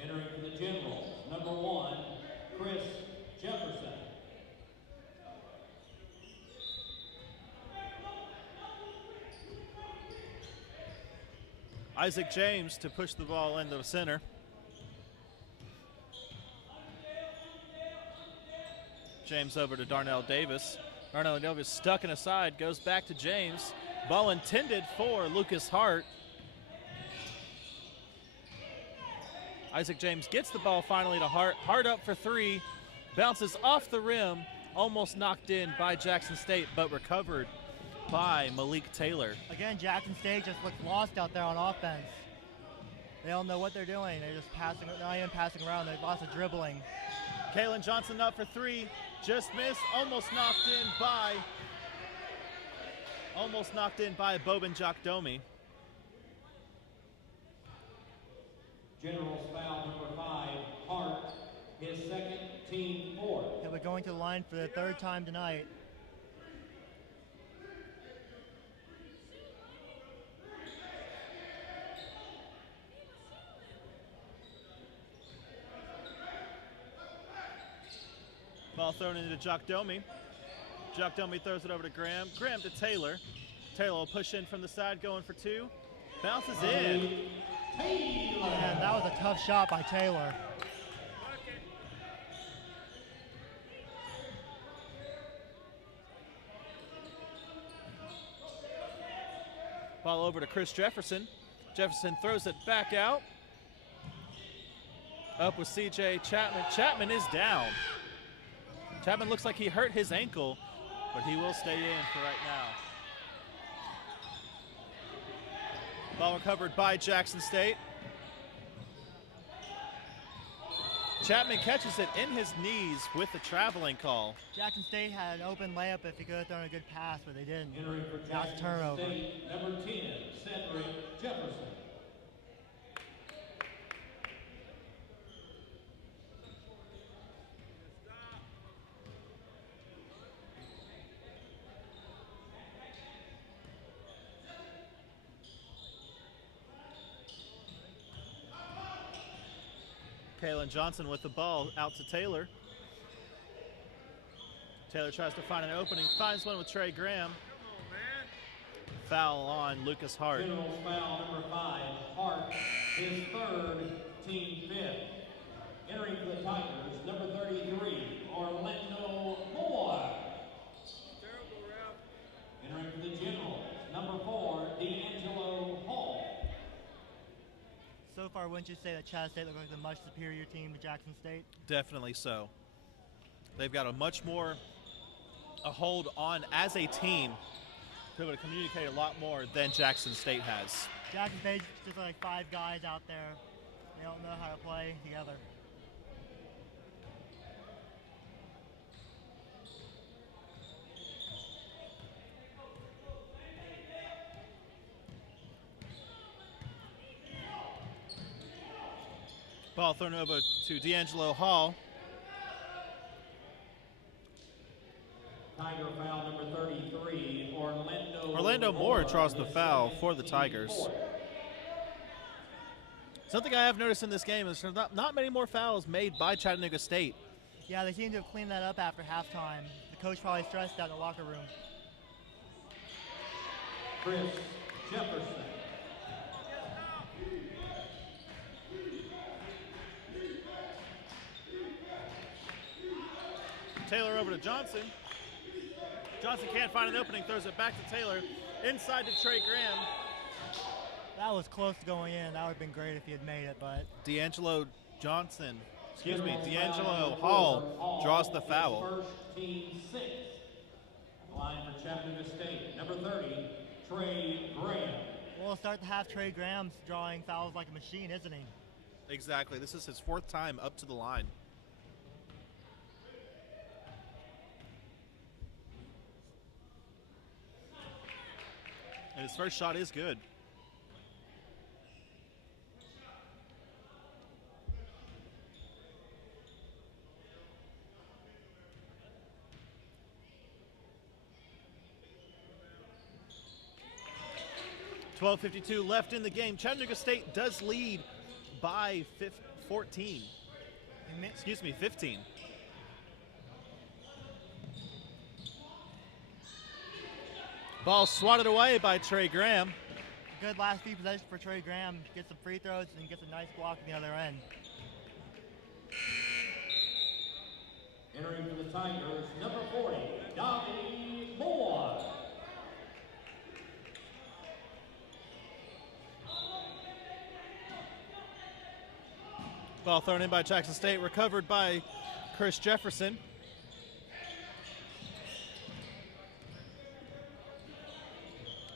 Entering for the Generals, number 1, Chris Jefferson. Isaac James to push the ball into the center. James over to Darnell Davis. Darnell Davis stuck in a side, goes back to James. Ball intended for Lucas Hart. Isaac James gets the ball finally to Hart. Hart up for 3, bounces off the rim, almost knocked in by Jackson State, but recovered by Malik Taylor. Again, Jackson State just looks lost out there on offense. They don't know what they're doing. They're just passing, they're not even passing around. They've lots of dribbling. Kalen Johnson up for 3, just missed, almost knocked in by Bobin Jockdomi. Generals foul number 5, Hart, his second, team 4. He'll be going to the line for the 3rd time tonight. Ball thrown into Jockdomi. Jockdomi throws it over to Graham. Graham to Taylor. Taylor will push in from the side, going for 2. Bounces in. And that was a tough shot by Taylor. Ball over to Chris Jefferson. Jefferson throws it back out. Up with C.J. Chapman. Chapman is down. Chapman looks like he hurt his ankle, but he will stay in for right now. Ball recovered by Jackson State. Chapman catches it in his knees with the traveling call. Jackson State had an open layup if he could have thrown a good pass, but they didn't. Entering for That's Jackson turnover. State, number 10, Cedric Jefferson. Kalen Johnson with the ball out to Taylor. Taylor tries to find an opening, finds one with Trey Graham. foul on Lucas Hart. Generals foul number 5, Hart, his third, team 5th. Entering for the Tigers, number 33, Orlando Moore. Terrible ref. Entering for the Generals, number 4, D'Angelo Hall. So far, wouldn't you say that ChattState looks like a much superior team to Jackson State? Definitely so. They've got a much more a hold on as a team to be able to communicate a lot more than Jackson State has. Jackson State's just like 5 guys out there. They don't know how to play together. Ball thrown over to D'Angelo Hall. Tiger foul number 33, Orlando Moore draws the foul for the Tigers. Something I have noticed in this game is there's not many more fouls made by Chattanooga State. Yeah, they seem to have cleaned that up after halftime. The coach probably stressed that in the locker room. Chris Jefferson. Taylor over to Johnson. Johnson can't find an opening, throws it back to Taylor. Inside to Trey Graham. That was close to going in. That would have been great if he had made it, but D'Angelo Hall draws the foul. First team 6. Line for Chattanooga State, number 30, Trey Graham. we'll start the half. Trey Graham's drawing fouls like a machine, isn't he? Exactly. This is his 4th time up to the line. And his first shot is good. .12:52 left in the game. Chattanooga State does lead by 15. Ball swatted away by Trey Graham. Good last few possessions for Trey Graham. Gets some free throws and gets a nice block on the other end. Entering for the Tigers, number 40, Davy Moore. Ball thrown in by Jackson State, recovered by Chris Jefferson.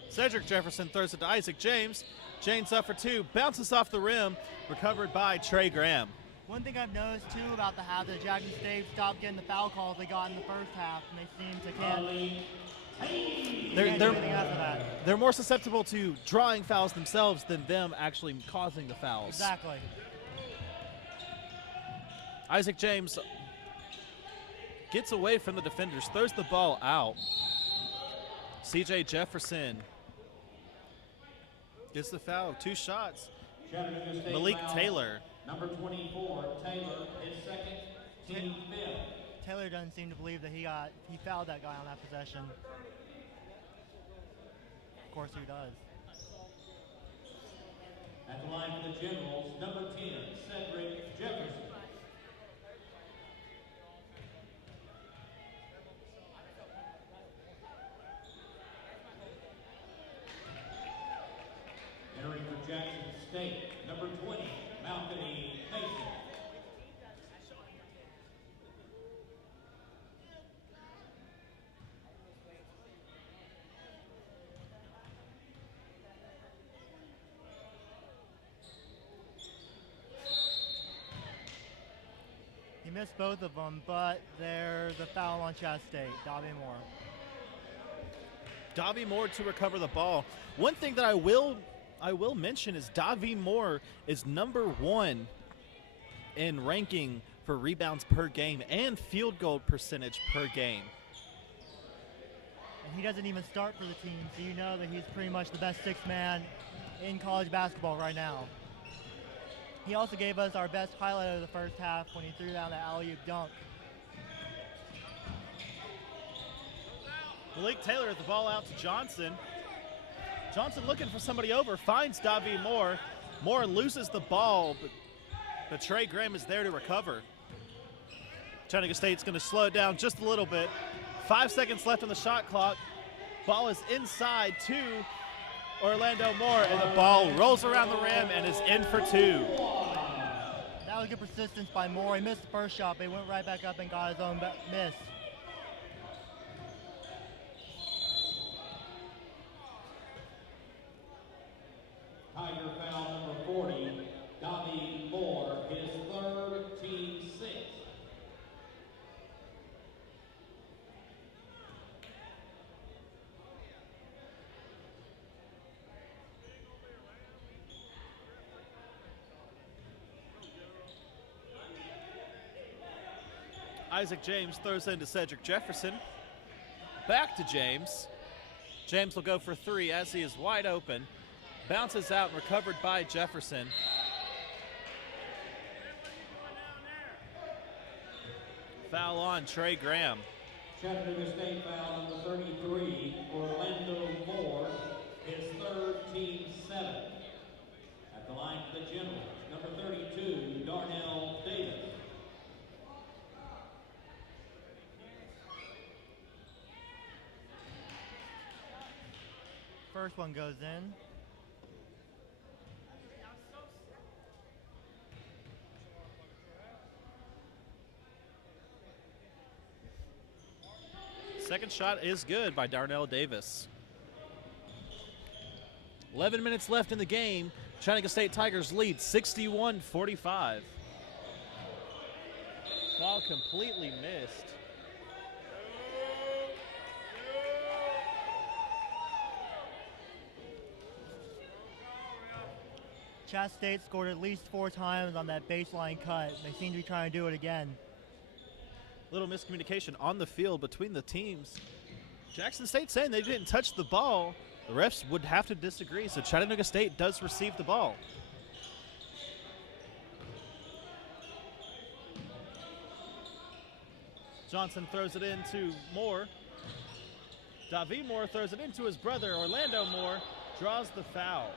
Cedric Jefferson throws it to Isaac James. James up for 2, bounces off the rim, recovered by Trey Graham. One thing I've noticed too about the half that Jackson State stopped getting the foul calls they got in the first half, and they seem to can't do anything after that. They're more susceptible to drawing fouls themselves than them actually causing the fouls. Exactly. Isaac James gets away from the defenders, throws the ball out. CJ Jefferson gets the foul, 2 shots. Malik Taylor. Number 24, Taylor, his second, team 5th. Taylor doesn't seem to believe that he fouled that guy on that possession. Of course he does. At the line for the Generals, number 10, Cedric Jefferson. Entering for Jackson State, number 20, Malcolmy Mason. He missed both of them, but there's a foul on Chatt State. Davy Moore. Davy Moore to recover the ball. One thing that I will mention is Davy Moore is number 1 in ranking for rebounds per game and field goal percentage per game. And he doesn't even start for the team, so you know that he's pretty much the best 6th man in college basketball right now. He also gave us our best highlight of the first half when he threw down that alley-oop dunk. Malik Taylor at the ball out to Johnson. Johnson looking for somebody over, finds Davi Moore. Moore loses the ball, but Trey Graham is there to recover. Chattanooga State's going to slow it down just a little bit. 5 seconds left on the shot clock. Ball is inside to Orlando Moore, and the ball rolls around the rim and is in for two. That was good persistence by Moore. He missed the first shot, but he went right back up and got his own miss. Tiger foul number 40, Davi Moore, his third, team 6. Isaac James throws into Cedric Jefferson. Back to James. James will go for three as he is wide open. Bounces out and recovered by Jefferson. Foul on Trey Graham. Chattanooga State foul number 33, Orlando Moore, his third, team 7. At the line for the Generals, number 32, Darnell Davis. First one goes in. Second shot is good by Darnell Davis. 11 minutes left in the game. Chattanooga State Tigers lead 61-45. Ball completely missed. Chatt State scored at least 4 times on that baseline cut. They seem to be trying to do it again. Little miscommunication on the field between the teams. Jackson State saying they didn't touch the ball. The refs would have to disagree, so Chattanooga State does receive the ball. Johnson throws it into Moore. Davi Moore throws it into his brother. Orlando Moore draws the foul.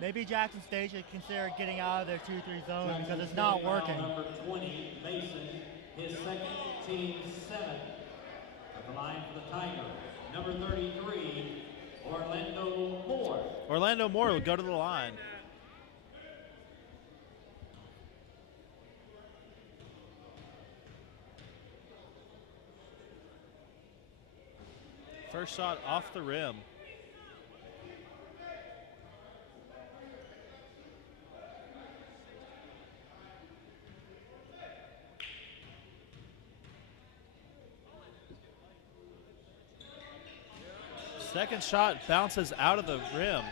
Maybe Jackson State should consider getting out of their 2-3 zone because it's not working. Number 20, Mason, his second, team 7. At the line for the Tigers, number 33, Orlando Moore. Orlando Moore will go to the line. First shot off the rim. Second shot bounces out of the rim.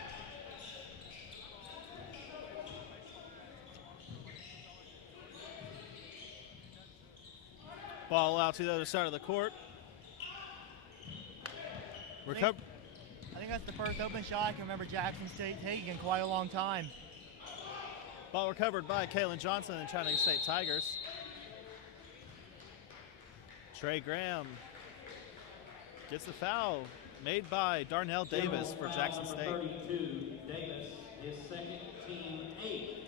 Ball out to the other side of the court. I think that's the first open shot I can remember Jackson State taking in quite a long time. Ball recovered by Kalen Johnson and Chattanooga State Tigers. Trey Graham gets the foul made by Darnell Davis for Jackson State. 32, Davis, his second, team 8.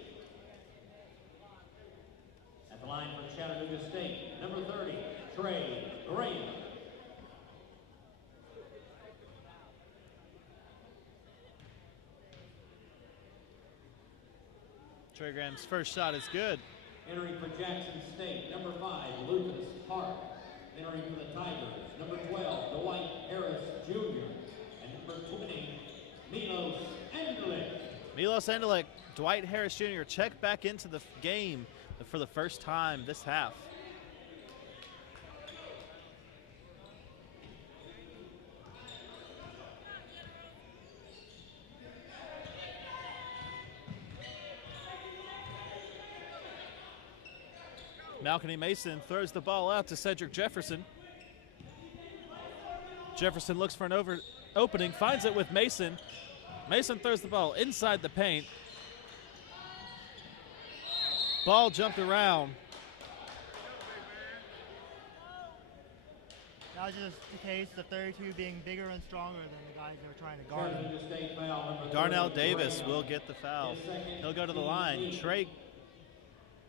At the line for Chattanooga State, number 30, Trey Graham. Trey Graham's first shot is good. Entering for Jackson State, number 5, Lucas Park. Entering for the Tigers, number 12, Dwight Harris Jr. And number 20, Milos Endelik. Milos Endelik, Dwight Harris Jr. checked back into the game for the first time this half. Malcolm Mason throws the ball out to Cedric Jefferson. Jefferson looks for an opening, finds it with Mason. Mason throws the ball inside the paint. Ball jumped around. That was just the case of 32 being bigger and stronger than the guys that were trying to guard him. Chattanooga State foul number Darnell 30, Davis Graham. will get the foul. His second, He'll go to the team line. lead.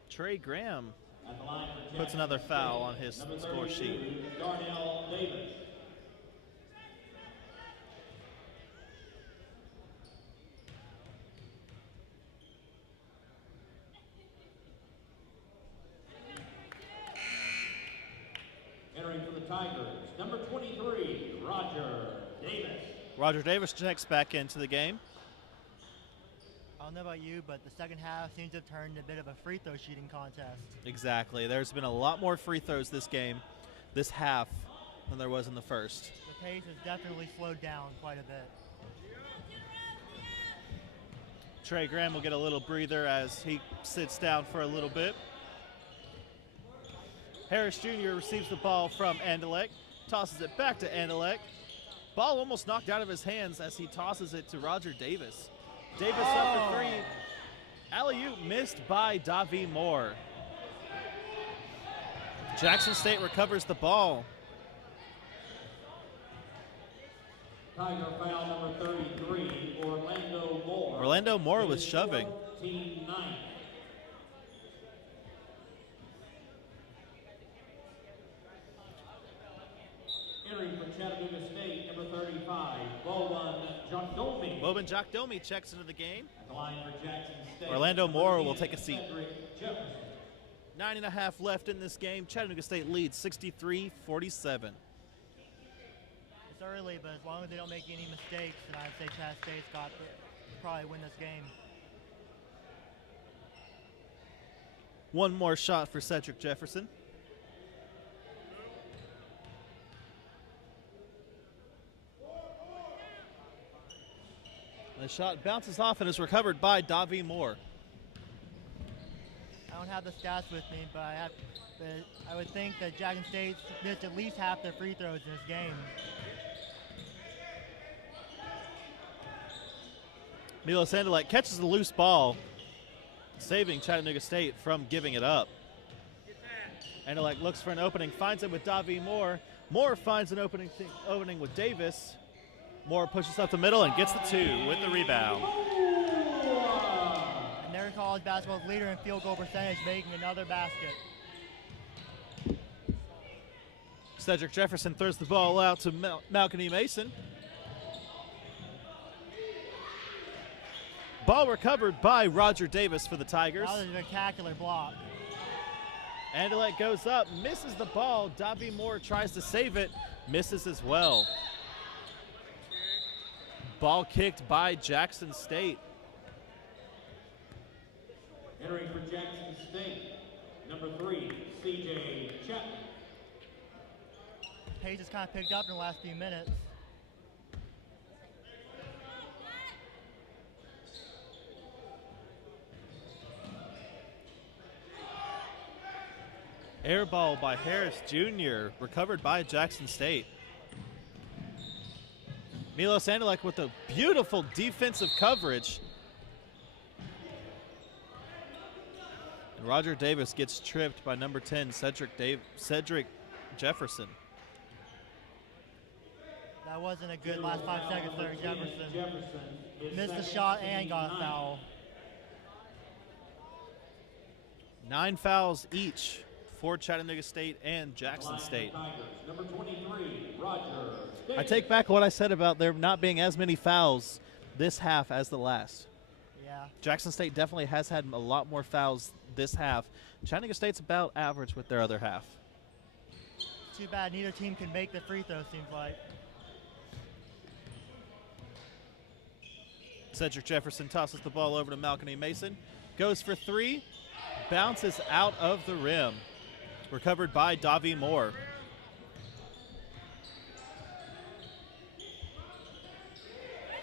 Trey Graham At the line for puts Jackson another State, foul on his number score 32, sheet. Darnell Davis. Entering for the Tigers, number 23, Roger Davis. Roger Davis checks back into the game. I don't know about you, but the second half seems to have turned a bit of a free throw shooting contest. Exactly. There's been a lot more free throws this game, this half, than there was in the first. The pace has definitely slowed down quite a bit. Trey Graham will get a little breather as he sits down for a little bit. Harris Jr. receives the ball from Andelek, tosses it back to Andelek. Ball almost knocked out of his hands as he tosses it to Roger Davis. Davis up for three. Alley-oop missed by Davi Moore. Jackson State recovers the ball. Tiger foul number 33, Orlando Moore. Orlando Moore was shoving. Team 9. Entering for Chattanooga State, number 35, Boban Jokdomi. Boban Jokdomi checks into the game. At the line for Jackson State, Orlando number Moore will 10, take a seat. Cedric Jefferson. 9.5 left in this game. Chattanooga State leads 63-47. It's early, but as long as they don't make any mistakes, then I'd say Chatt State's got to probably win this game. One more shot for Cedric Jefferson. The shot bounces off and is recovered by Davi Moore. I don't have the stats with me, but I would think that Jackson State missed at least half their free throws in this game. Milos Andelek catches the loose ball, saving Chattanooga State from giving it up. Andelek looks for an opening, finds it with Davi Moore. Moore finds an opening with Davis. Moore pushes up the middle and gets the two with the rebound. And their college basketball's leader in field goal percentage, making another basket. Cedric Jefferson throws the ball out to Malcolm E. Mason. Ball recovered by Roger Davis for the Tigers. That was a spectacular block. Andelek goes up, misses the ball. Davi Moore tries to save it, misses as well. Ball kicked by Jackson State. Entering for Jackson State, number 3, C.J. Chatt. Pace has kind of picked up in the last few minutes. Air ball by Harris Jr., recovered by Jackson State. Milos Andelek with a beautiful defensive coverage. And Roger Davis gets tripped by number 10, Cedric Jefferson. That wasn't a good last 5 seconds there, Jefferson. Missed the shot and got a foul. 9 fouls each for Chattanooga State and Jackson State. Number 23, Roger Davis. I take back what I said about there not being as many fouls this half as the last. Yeah. Jackson State definitely has had a lot more fouls this half. Chattanooga State's about average with their other half. Too bad neither team can make the free throw, seems like. Cedric Jefferson tosses the ball over to Malcolm E. Mason. Goes for three. Bounces out of the rim. Recovered by Davi Moore.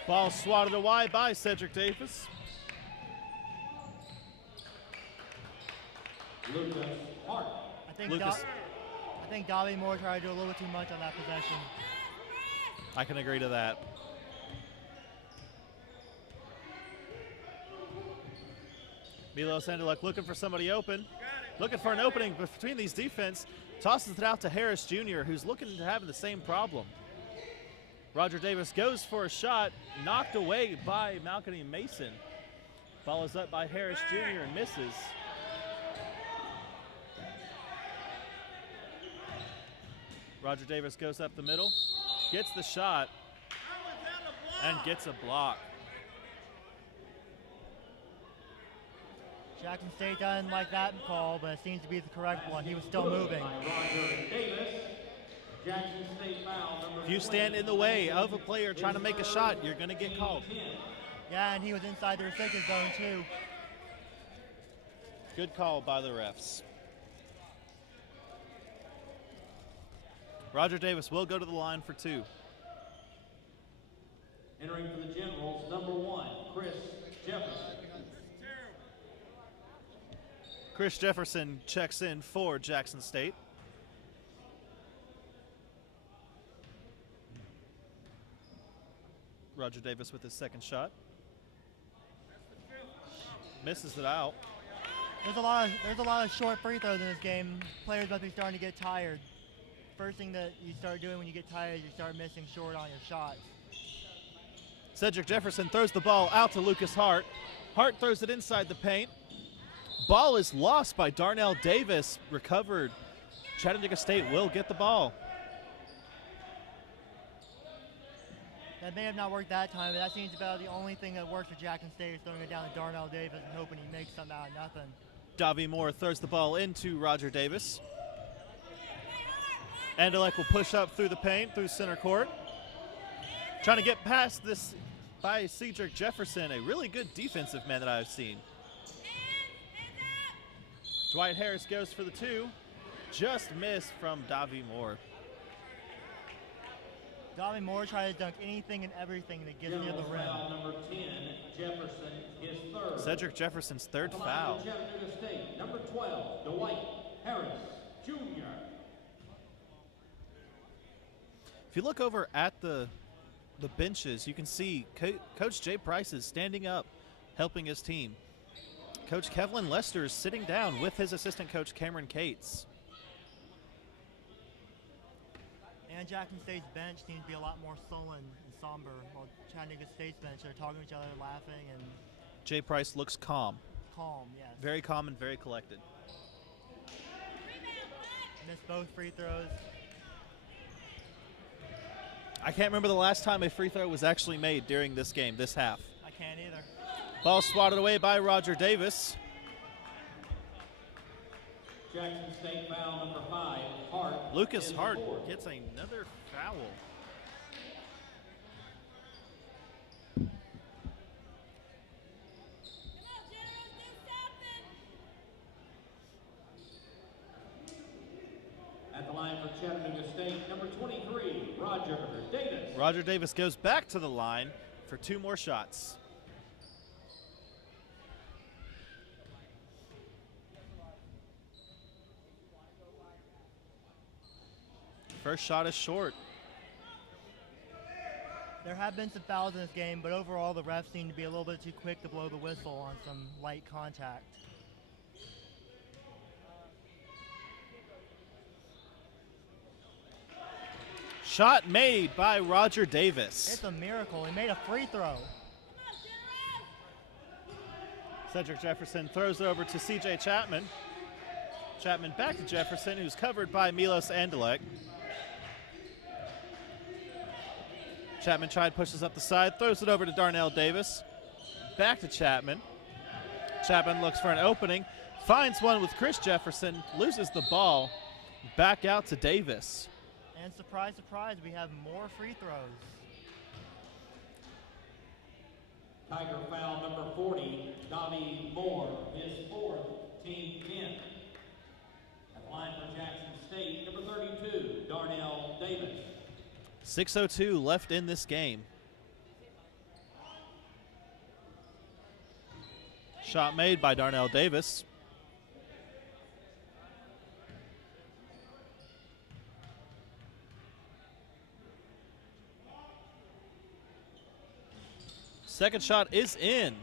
Ball swatted away by Cedric Davis. Lucas Hart. I think Davi Moore tried to do a little bit too much on that possession. I can agree to that. Milos Andelek looking for somebody open. Looking for an opening between these defense. Tosses it out to Harris Jr., who's looking to have the same problem. Roger Davis goes for a shot, knocked away by Malcolm Mason. Follows up by Harris Jr. and misses. Roger Davis goes up the middle, gets the shot, and gets a block. Jackson State doesn't like that call, but it seems to be the correct one. He was still moving. If you stand in the way of a player trying to make a shot, you're going to get called. Yeah, and he was inside the restricted zone too. Good call by the refs. Roger Davis will go to the line for two. Entering for the Generals, number 1, Chris Jefferson. Chris Jefferson checks in for Jackson State. Roger Davis with his second shot. Misses it out. There's a lot of short free throws in this game. Players must be starting to get tired. First thing that you start doing when you get tired, you start missing short on your shots. Cedric Jefferson throws the ball out to Lucas Hart. Hart throws it inside the paint. Ball is lost by Darnell Davis. Recovered. Chattanooga State will get the ball. That may have not worked that time, but that seems about the only thing that works for Jackson State is throwing it down to Darnell Davis and hoping he makes something out of nothing. Davi Moore throws the ball into Roger Davis. Andalek will push up through the paint, through center court. Trying to get past this by Cedric Jefferson, a really good defensive man that I've seen. Dwight Harris goes for the two. Just missed from Davi Moore. Davi Moore tries to dunk anything and everything that gets near the rim. Number 10, Jefferson, his third. Cedric Jefferson's third foul. Chattanooga State, number 12, Dwight Harris Jr. If you look over at the benches, you can see Coach Jay Price is standing up, helping his team. Coach Kevlin Lester is sitting down with his assistant coach Cameron Cates. And Jackson State's bench seems to be a lot more sullen and somber, while Chattanooga State's bench, they're talking to each other, laughing, and Jay Price looks calm. Calm, yes. Very calm and very collected. Missed both free throws. I can't remember the last time a free throw was actually made during this game, this half. I can't either. Ball swatted away by Roger Davis. Jackson State foul number 5, Hart. Lucas Hart gets another foul. At the line for Chattanooga State, number 23, Roger Davis. Roger Davis goes back to the line for two more shots. First shot is short. There have been some fouls in this game, but overall the refs seem to be a little bit too quick to blow the whistle on some light contact. Shot made by Roger Davis. It's a miracle. He made a free throw. Cedric Jefferson throws it over to C.J. Chapman. Chapman back to Jefferson, who's covered by Milos Andalek. Chapman pushes up the side, throws it over to Darnell Davis. Back to Chapman. Chapman looks for an opening, finds one with Chris Jefferson, loses the ball. Back out to Davis. And surprise, surprise, we have more free throws. Tiger foul number 40, Davi Moore, his fourth, team 10. At the line for Jackson State, number 32, Darnell Davis. 6:02 left in this game. Shot made by Darnell Davis. Second shot is in.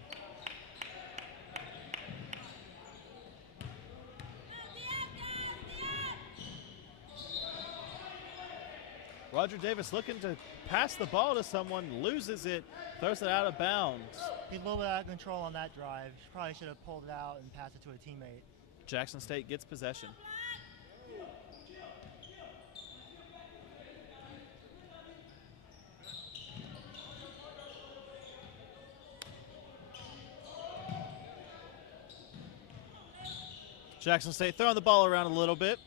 Roger Davis looking to pass the ball to someone, loses it, throws it out of bounds. He's a little bit out of control on that drive. Probably should have pulled it out and passed it to a teammate. Jackson State gets possession. Jackson State throwing the ball around a little bit.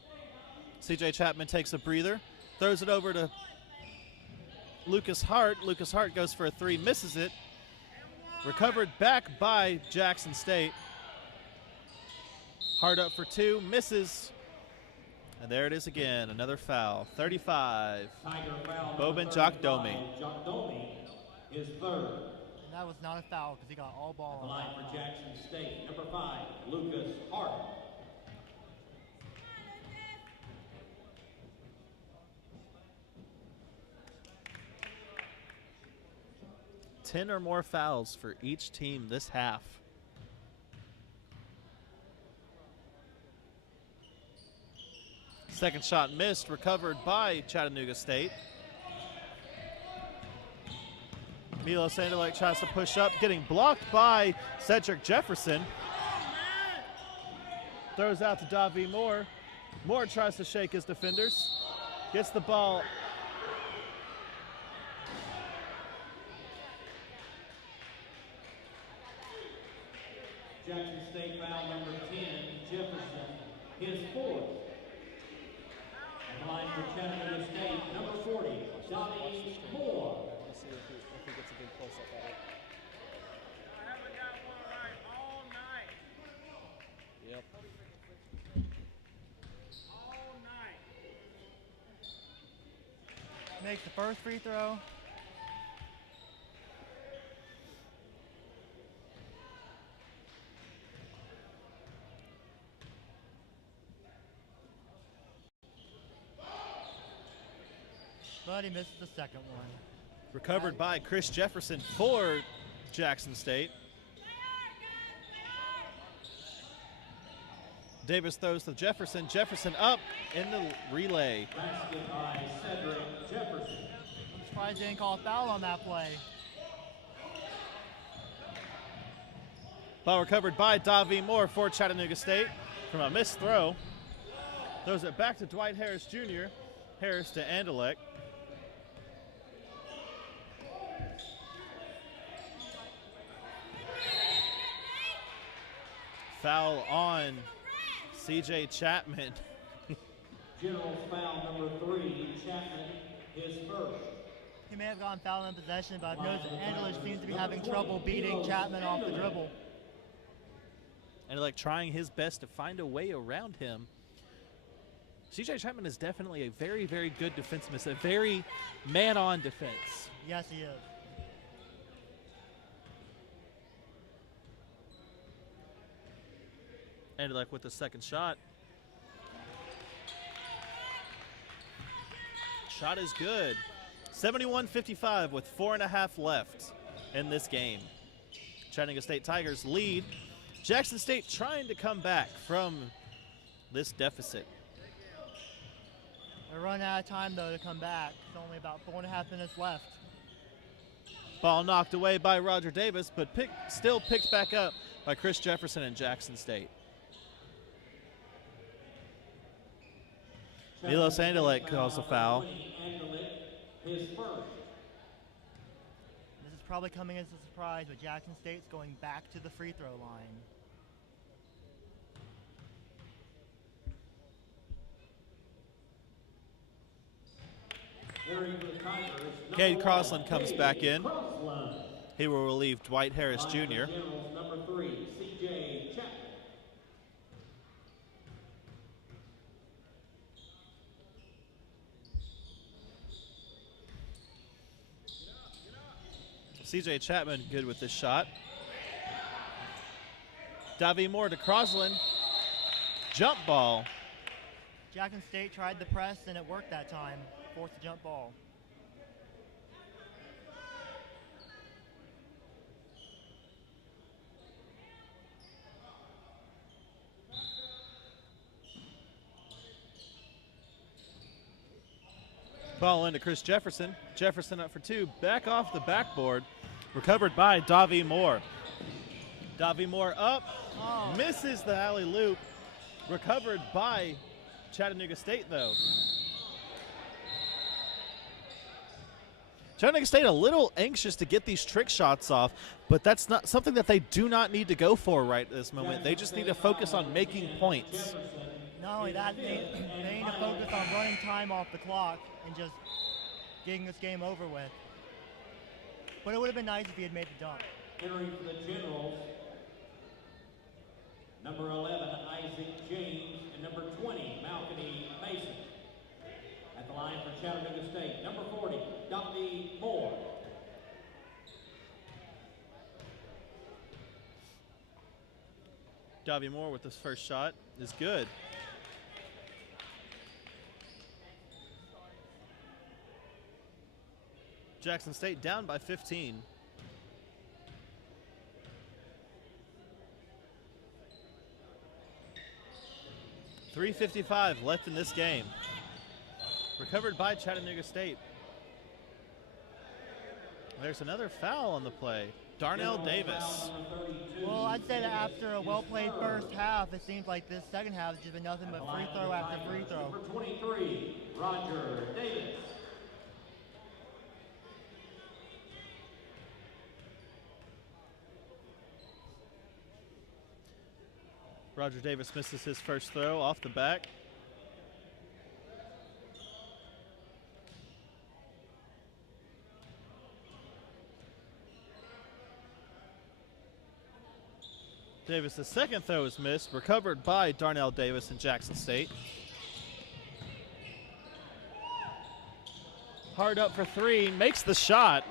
CJ Chapman takes a breather, throws it over to Lucas Hart. Lucas Hart goes for a three, misses it. Recovered back by Jackson State. Hart up for two, misses. And there it is again, another foul. 35. Bobin Jockdomi. Jockdomi is third. And that was not a foul because he got all ball on Line that for round. Jackson State, number 5, Lucas Hart. Ten or more fouls for each team this half. Second shot missed, recovered by Chattanooga State. Milo Sanderlake tries to push up, getting blocked by Cedric Jefferson. Throws out to Davi Moore. Moore tries to shake his defenders. Gets the ball. Jackson State foul number 10, Jefferson, his fourth. And line for Chattanooga State, number 40, Davi Moore. Let's see if he gets a good close-up at it. I haven't got one right all night. Yep. All night. Makes the first free throw. But he misses the second one. Recovered by Chris Jefferson for Jackson State. Davis throws to Jefferson. Jefferson up in the relay. Basket by Cedric Jefferson. I'm surprised they didn't call a foul on that play. Ball recovered by Davi Moore for Chattanooga State from a missed throw. Throws it back to Dwight Harris Jr. Harris to Andelek. Foul on CJ Chapman. General's foul number 3, Chapman, his first. He may have gotten fouled in possession, but I've noticed that Angela seems to be having trouble beating Chapman off the dribble. And like trying his best to find a way around him. CJ Chapman is definitely a very, very good defenseman. A very man-on defense. Yes, he is. And like with the second shot. Shot is good. 71-55 with 4.5 left in this game. Chattanooga State Tigers lead. Jackson State trying to come back from this deficit. They're running out of time, though, to come back. It's only about 4.5 minutes left. Ball knocked away by Roger Davis, but still picked back up by Chris Jefferson and Jackson State. Milo Sandelek calls a foul. His first. This is probably coming as a surprise, but Jackson State's going back to the free throw line. Cade Crossland comes back in. He will relieve Dwight Harris Jr. Generals number 3, CJ Chapman. CJ Chapman good with this shot. Davi Moore to Crossland. Jump ball. Jackson State tried the press, and it worked that time. Forced a jump ball. Ball into Chris Jefferson. Jefferson up for two. Back off the backboard. Recovered by Davi Moore. Davi Moore up. Misses the alley-loop. Recovered by Chattanooga State, though. Chattanooga State a little anxious to get these trick shots off, but that's not something that they do not need to go for right at this moment. They just need to focus on making points. Not only that, they need to focus on running time off the clock and just getting this game over with. But it would have been nice if he had made the dunk. Entering for the Generals, number 11, Isaac James, and number 20, Malcolm Mason. At the line for Chattanooga State, number 40, Davi Moore. Davi Moore with his first shot is good. Jackson State down by 15. .355 left in this game. Recovered by Chattanooga State. There's another foul on the play. Darnell Davis. Well, I'd say that after a well-played first half, it seems like this second half has just been nothing but free throw after free throw. Number 23, Roger Davis. Roger Davis misses his first throw off the back. Davis' second throw is missed, recovered by Darnell Davis in Jackson State. Hard up for three, makes the shot.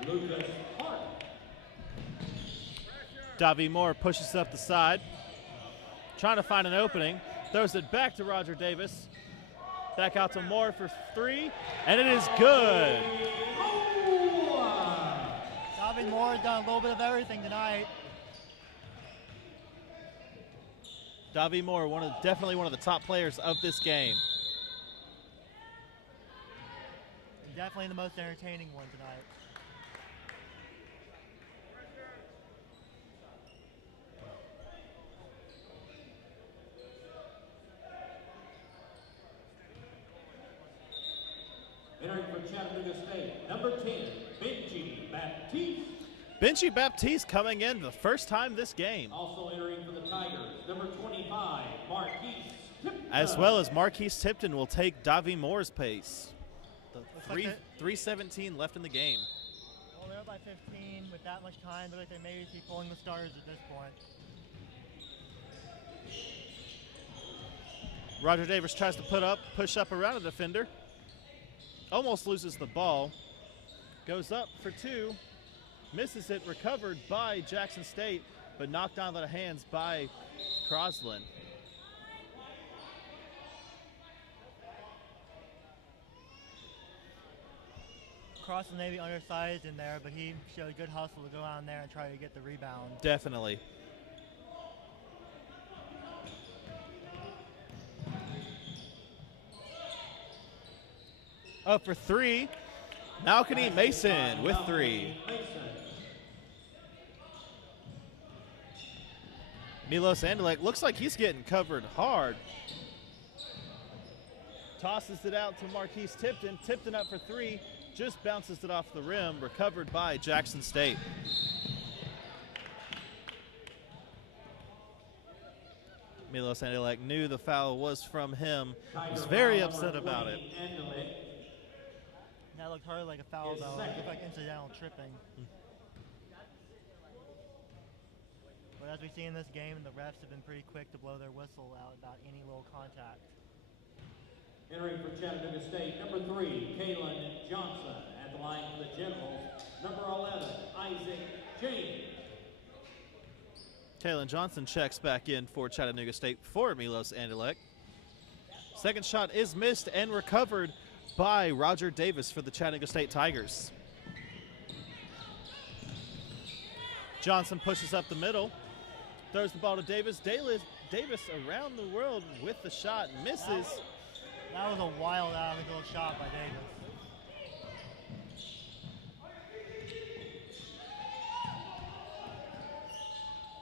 Davi Moore pushes up the side, trying to find an opening, throws it back to Roger Davis. Back out to Moore for three, and it is good. Davi Moore has done a little bit of everything tonight. Davi Moore, definitely one of the top players of this game. And definitely the most entertaining one tonight. Entering for Chattanooga State, number 10, Benji Baptiste. Benji Baptiste coming in the first time this game. Also entering for the Tigers, number 25, Marquise Tipton. As well as Marquise Tipton will take Davi Moore's pace. The Looks like 3:17 left in the game. Well, they're up by 15 with that much time. Look like they may be pulling the stars at this point. Roger Davis tries to push up around a defender. Almost loses the ball. Goes up for two. Misses it, recovered by Jackson State, but knocked out of the hands by Crosland. Crosland may be undersized in there, but he showed good hustle to go out there and try to get the rebound. Definitely. Up for three. Malcolm Mason with three. Milos Andalek looks like he's getting covered hard. Tosses it out to Marquise Tipton. Tipton up for three. Just bounces it off the rim. Recovered by Jackson State. Milos Andalek knew the foul was from him. Was very upset about it. That looked hardly like a foul, though. It looked like incidental tripping. But as we see in this game, the refs have been pretty quick to blow their whistle out about any little contact. Entering for Chattanooga State, number 3, Kalen Johnson. At the line for the Generals, number 11, Isaac James. Kalen Johnson checks back in for Chattanooga State for Milos Andalek. Second shot is missed and recovered by Roger Davis for the Chattanooga State Tigers. Johnson pushes up the middle, throws the ball to Davis. Davis around the world with the shot, misses. That was a wild out-of-the-middle shot by Davis.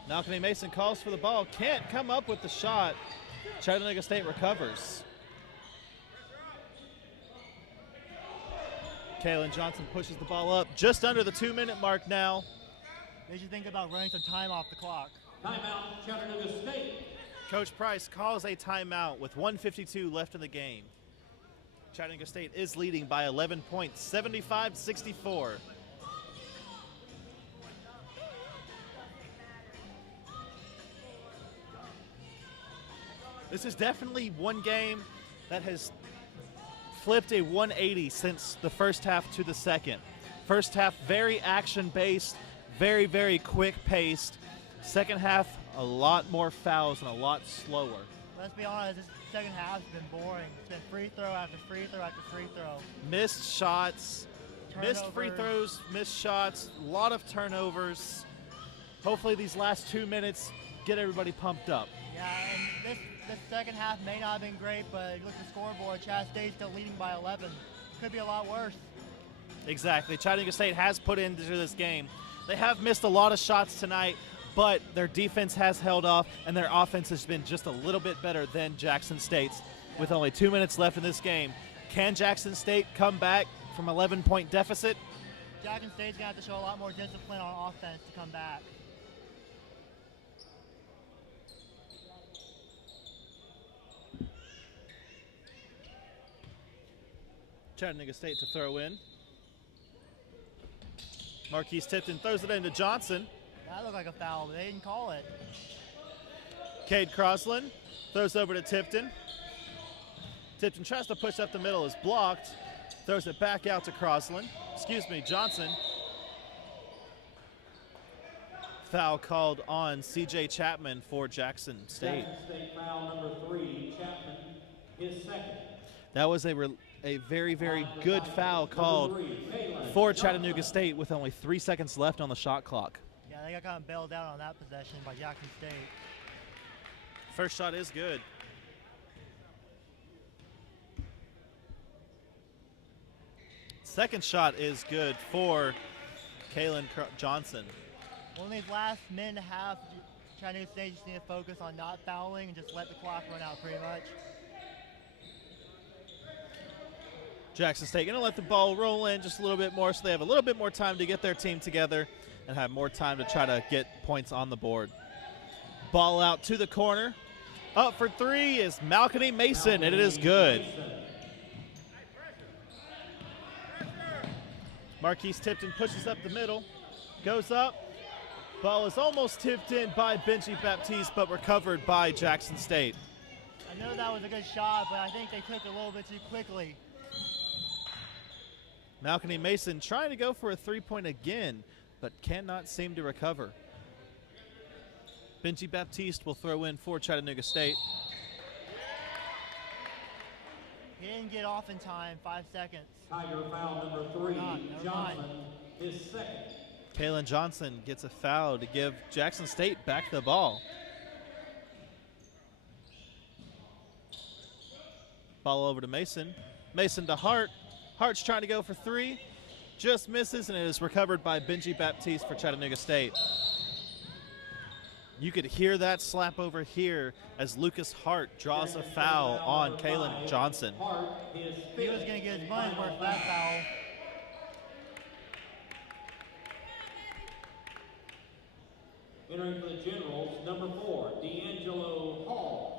Malcolm Mason calls for the ball, can't come up with the shot. Chattanooga State recovers. Kalen Johnson pushes the ball up just under the 2-minute mark now. They should think about running some time off the clock. Timeout, Chattanooga State. Coach Price calls a timeout with 1:52 left in the game. Chattanooga State is leading by 11 points, 75-64. This is definitely one game that has flipped a 180 since the first half to the second. First half, very action-based, very, very quick-paced. Second half, a lot more fouls and a lot slower. Let's be honest, this second half's been boring. It's been free throw after free throw after free throw. Missed shots, missed free Turnovers. throws, missed shots, a lot of turnovers. Hopefully these last 2 minutes get everybody pumped up. Yeah, and this second half may not have been great, but look at the scoreboard. ChattState still leading by 11. Could be a lot worse. Exactly. Chattanooga State has put into this game. They have missed a lot of shots tonight, but their defense has held off, and their offense has been just a little bit better than Jackson State's. With only 2 minutes left in this game, can Jackson State come back from 11-point deficit? Jackson State's going to have to show a lot more discipline on offense to come back. Chattanooga State to throw in. Marquise Tipton throws it into Johnson. That looked like a foul, but they didn't call it. Cade Crosland throws over to Tipton. Tipton tries to push up the middle, is blocked. Throws it back out to Johnson. Foul called on C.J. Chapman for Jackson State. Jackson State foul number 3, Chapman, his second. That was a very, very good foul called for Chattanooga State with only 3 seconds left on the shot clock. Yeah, they got kind of bailed out on that possession by Jackson State. First shot is good. Second shot is good for Kalen Johnson. Well, in these last minute and a half, Chattanooga State just need to focus on not fouling and just let the clock run out pretty much. Jackson State going to let the ball roll in just a little bit more so they have a little bit more time to get their team together and have more time to try to get points on the board. Ball out to the corner. Up for three is Malcolm Mason, and it is good. Marquise Tipton pushes up the middle, goes up. Ball is almost tipped in by Benji Baptiste, but recovered by Jackson State. I know that was a good shot, but I think they took it a little bit too quickly. Malcolm Mason trying to go for a three-point again, but cannot seem to recover. Benji Baptiste will throw in for Chattanooga State. He didn't get off in time, 5 seconds. Tiger foul number 3, Johnson, his second. Kalen Johnson gets a foul to give Jackson State back the ball. Ball over to Mason. Mason to Hart. Hart's trying to go for three. Just misses, and it is recovered by Benji Baptiste for Chattanooga State. You could hear that slap over here as Lucas Hart draws a foul on Kalen Johnson. He was going to get his money's worth for that foul. Entering for the Generals, number 4, D'Angelo Hall.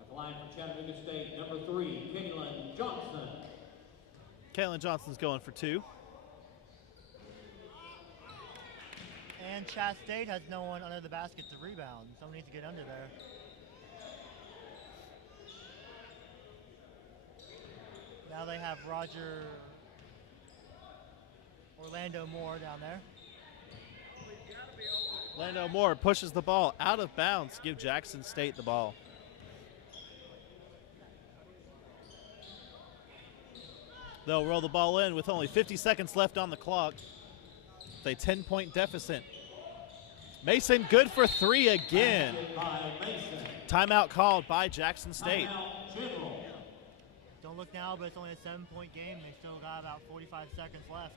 At the line for Chattanooga State, number 3, Kalen Johnson. Kalen Johnson's going for two. And Chatt State has no one under the basket to rebound. Someone needs to get under there. Now they have Orlando Moore down there. Orlando Moore pushes the ball out of bounds to give Jackson State the ball. They'll roll the ball in with only 50 seconds left on the clock. With a 10-point deficit. Mason good for three again. Timeout called by Jackson State. Don't look now, but it's only a 7-point game. They still got about 45 seconds left.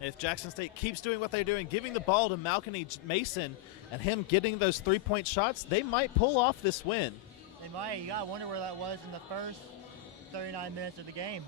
If Jackson State keeps doing what they're doing, giving the ball to Malcolm Mason and him getting those three-point shots, they might pull off this win. They might. You got to wonder where that was in the first 39 minutes of the game.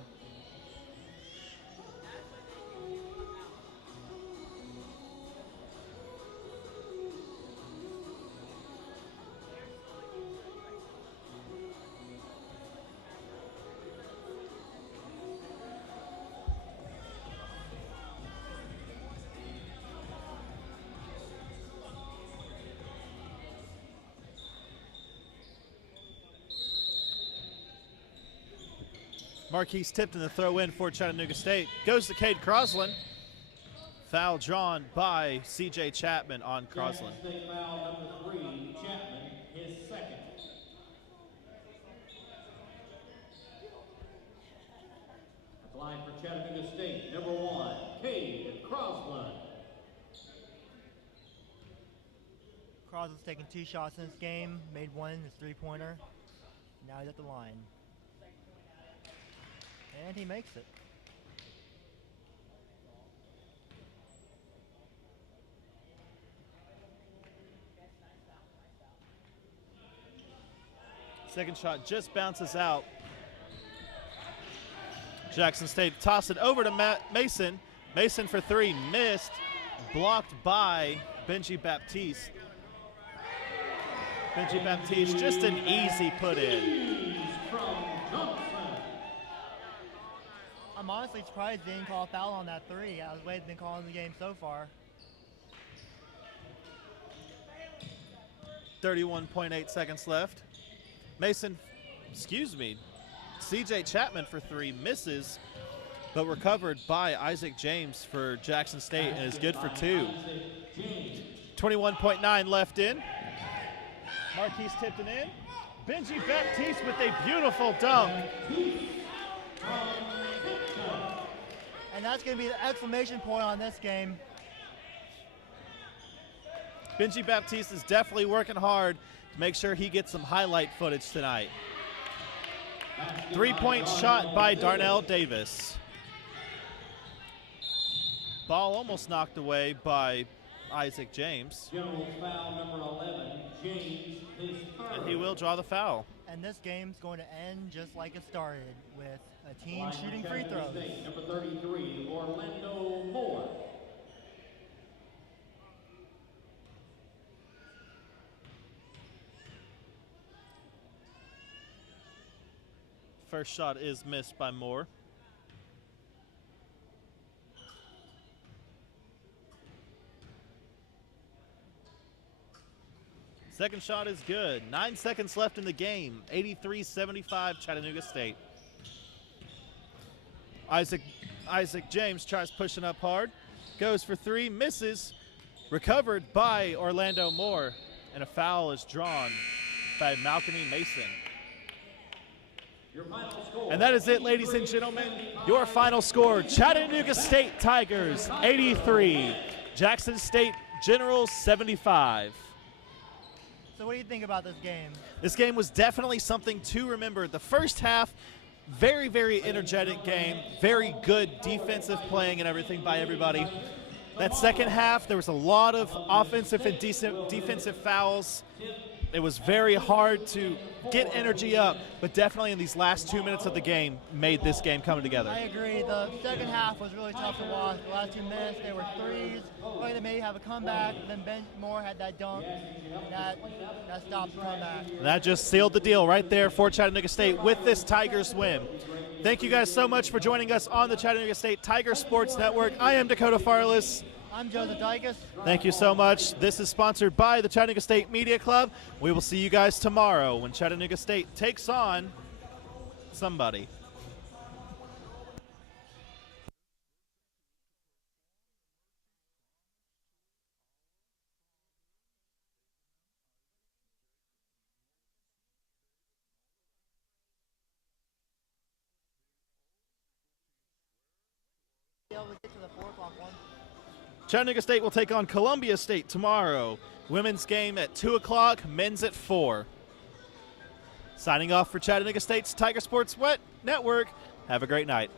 Marquise Tipton, the throw in for Chattanooga State. Goes to Cade Crosland. Foul drawn by C.J. Chapman on Crosland. Jackson State foul number 3, Chapman, his second. At the line for Chattanooga State, number 1, Cade Crosland. Crosland's taken 2 shots in this game, made one, his three-pointer. Now he's at the line. And he makes it. Second shot just bounces out. Jackson State toss it over to Mason. Mason for 3, missed. Blocked by Benji Baptiste. Benji Baptiste, just an easy put in. I'm honestly surprised they didn't call a foul on that 3. I was waiting to call in the game so far. 31.8 seconds left. C.J. Chapman for 3 misses, but recovered by Isaac James for Jackson State and is good for 2. 21.9 left in. Marquise Tipton in. Benji Baptiste with a beautiful dunk. And that's going to be the exclamation point on this game. Benji Baptiste is definitely working hard to make sure he gets some highlight footage tonight. 3-point shot by Darnell Davis. Ball almost knocked away by Isaac James. General foul number 11, James, his third. And he will draw the foul. And this game's going to end just like it started, with a team Line shooting for free Chattanooga throws. State, number 33, Orlando Moore. First shot is missed by Moore. Second shot is good. 9 seconds left in the game. 83-75 Chattanooga State. Isaac James tries pushing up hard. Goes for 3, misses. Recovered by Orlando Moore. And a foul is drawn by Malcolm Mason. Your final score. And that is it, ladies and gentlemen. Your final score, Chattanooga State Tigers 83, Jackson State Generals 75. So what do you think about this game? This game was definitely something to remember. The first half, very, very energetic game, very good defensive playing and everything by everybody. That second half, there was a lot of offensive and defensive fouls. It was very hard to get energy up, but definitely in these last 2 minutes of the game made this game coming together. I agree. The second half was really tough to watch. The last 2 minutes, they were threes. Like they may have a comeback. Then Ben Moore had that dunk. That stopped the comeback. And that just sealed the deal right there for Chattanooga State with this Tigers win. Thank you guys so much for joining us on the Chattanooga State Tiger Sports Network. I am Dakota Farless. I'm Joseph Dykes. Thank you so much. This is sponsored by the Chattanooga State Media Club. We will see you guys tomorrow when Chattanooga State takes on somebody. Chattanooga State will take on Columbia State tomorrow. Women's game at 2 o'clock, men's at 4. Signing off for Chattanooga State's Tiger Sports Network. Have a great night.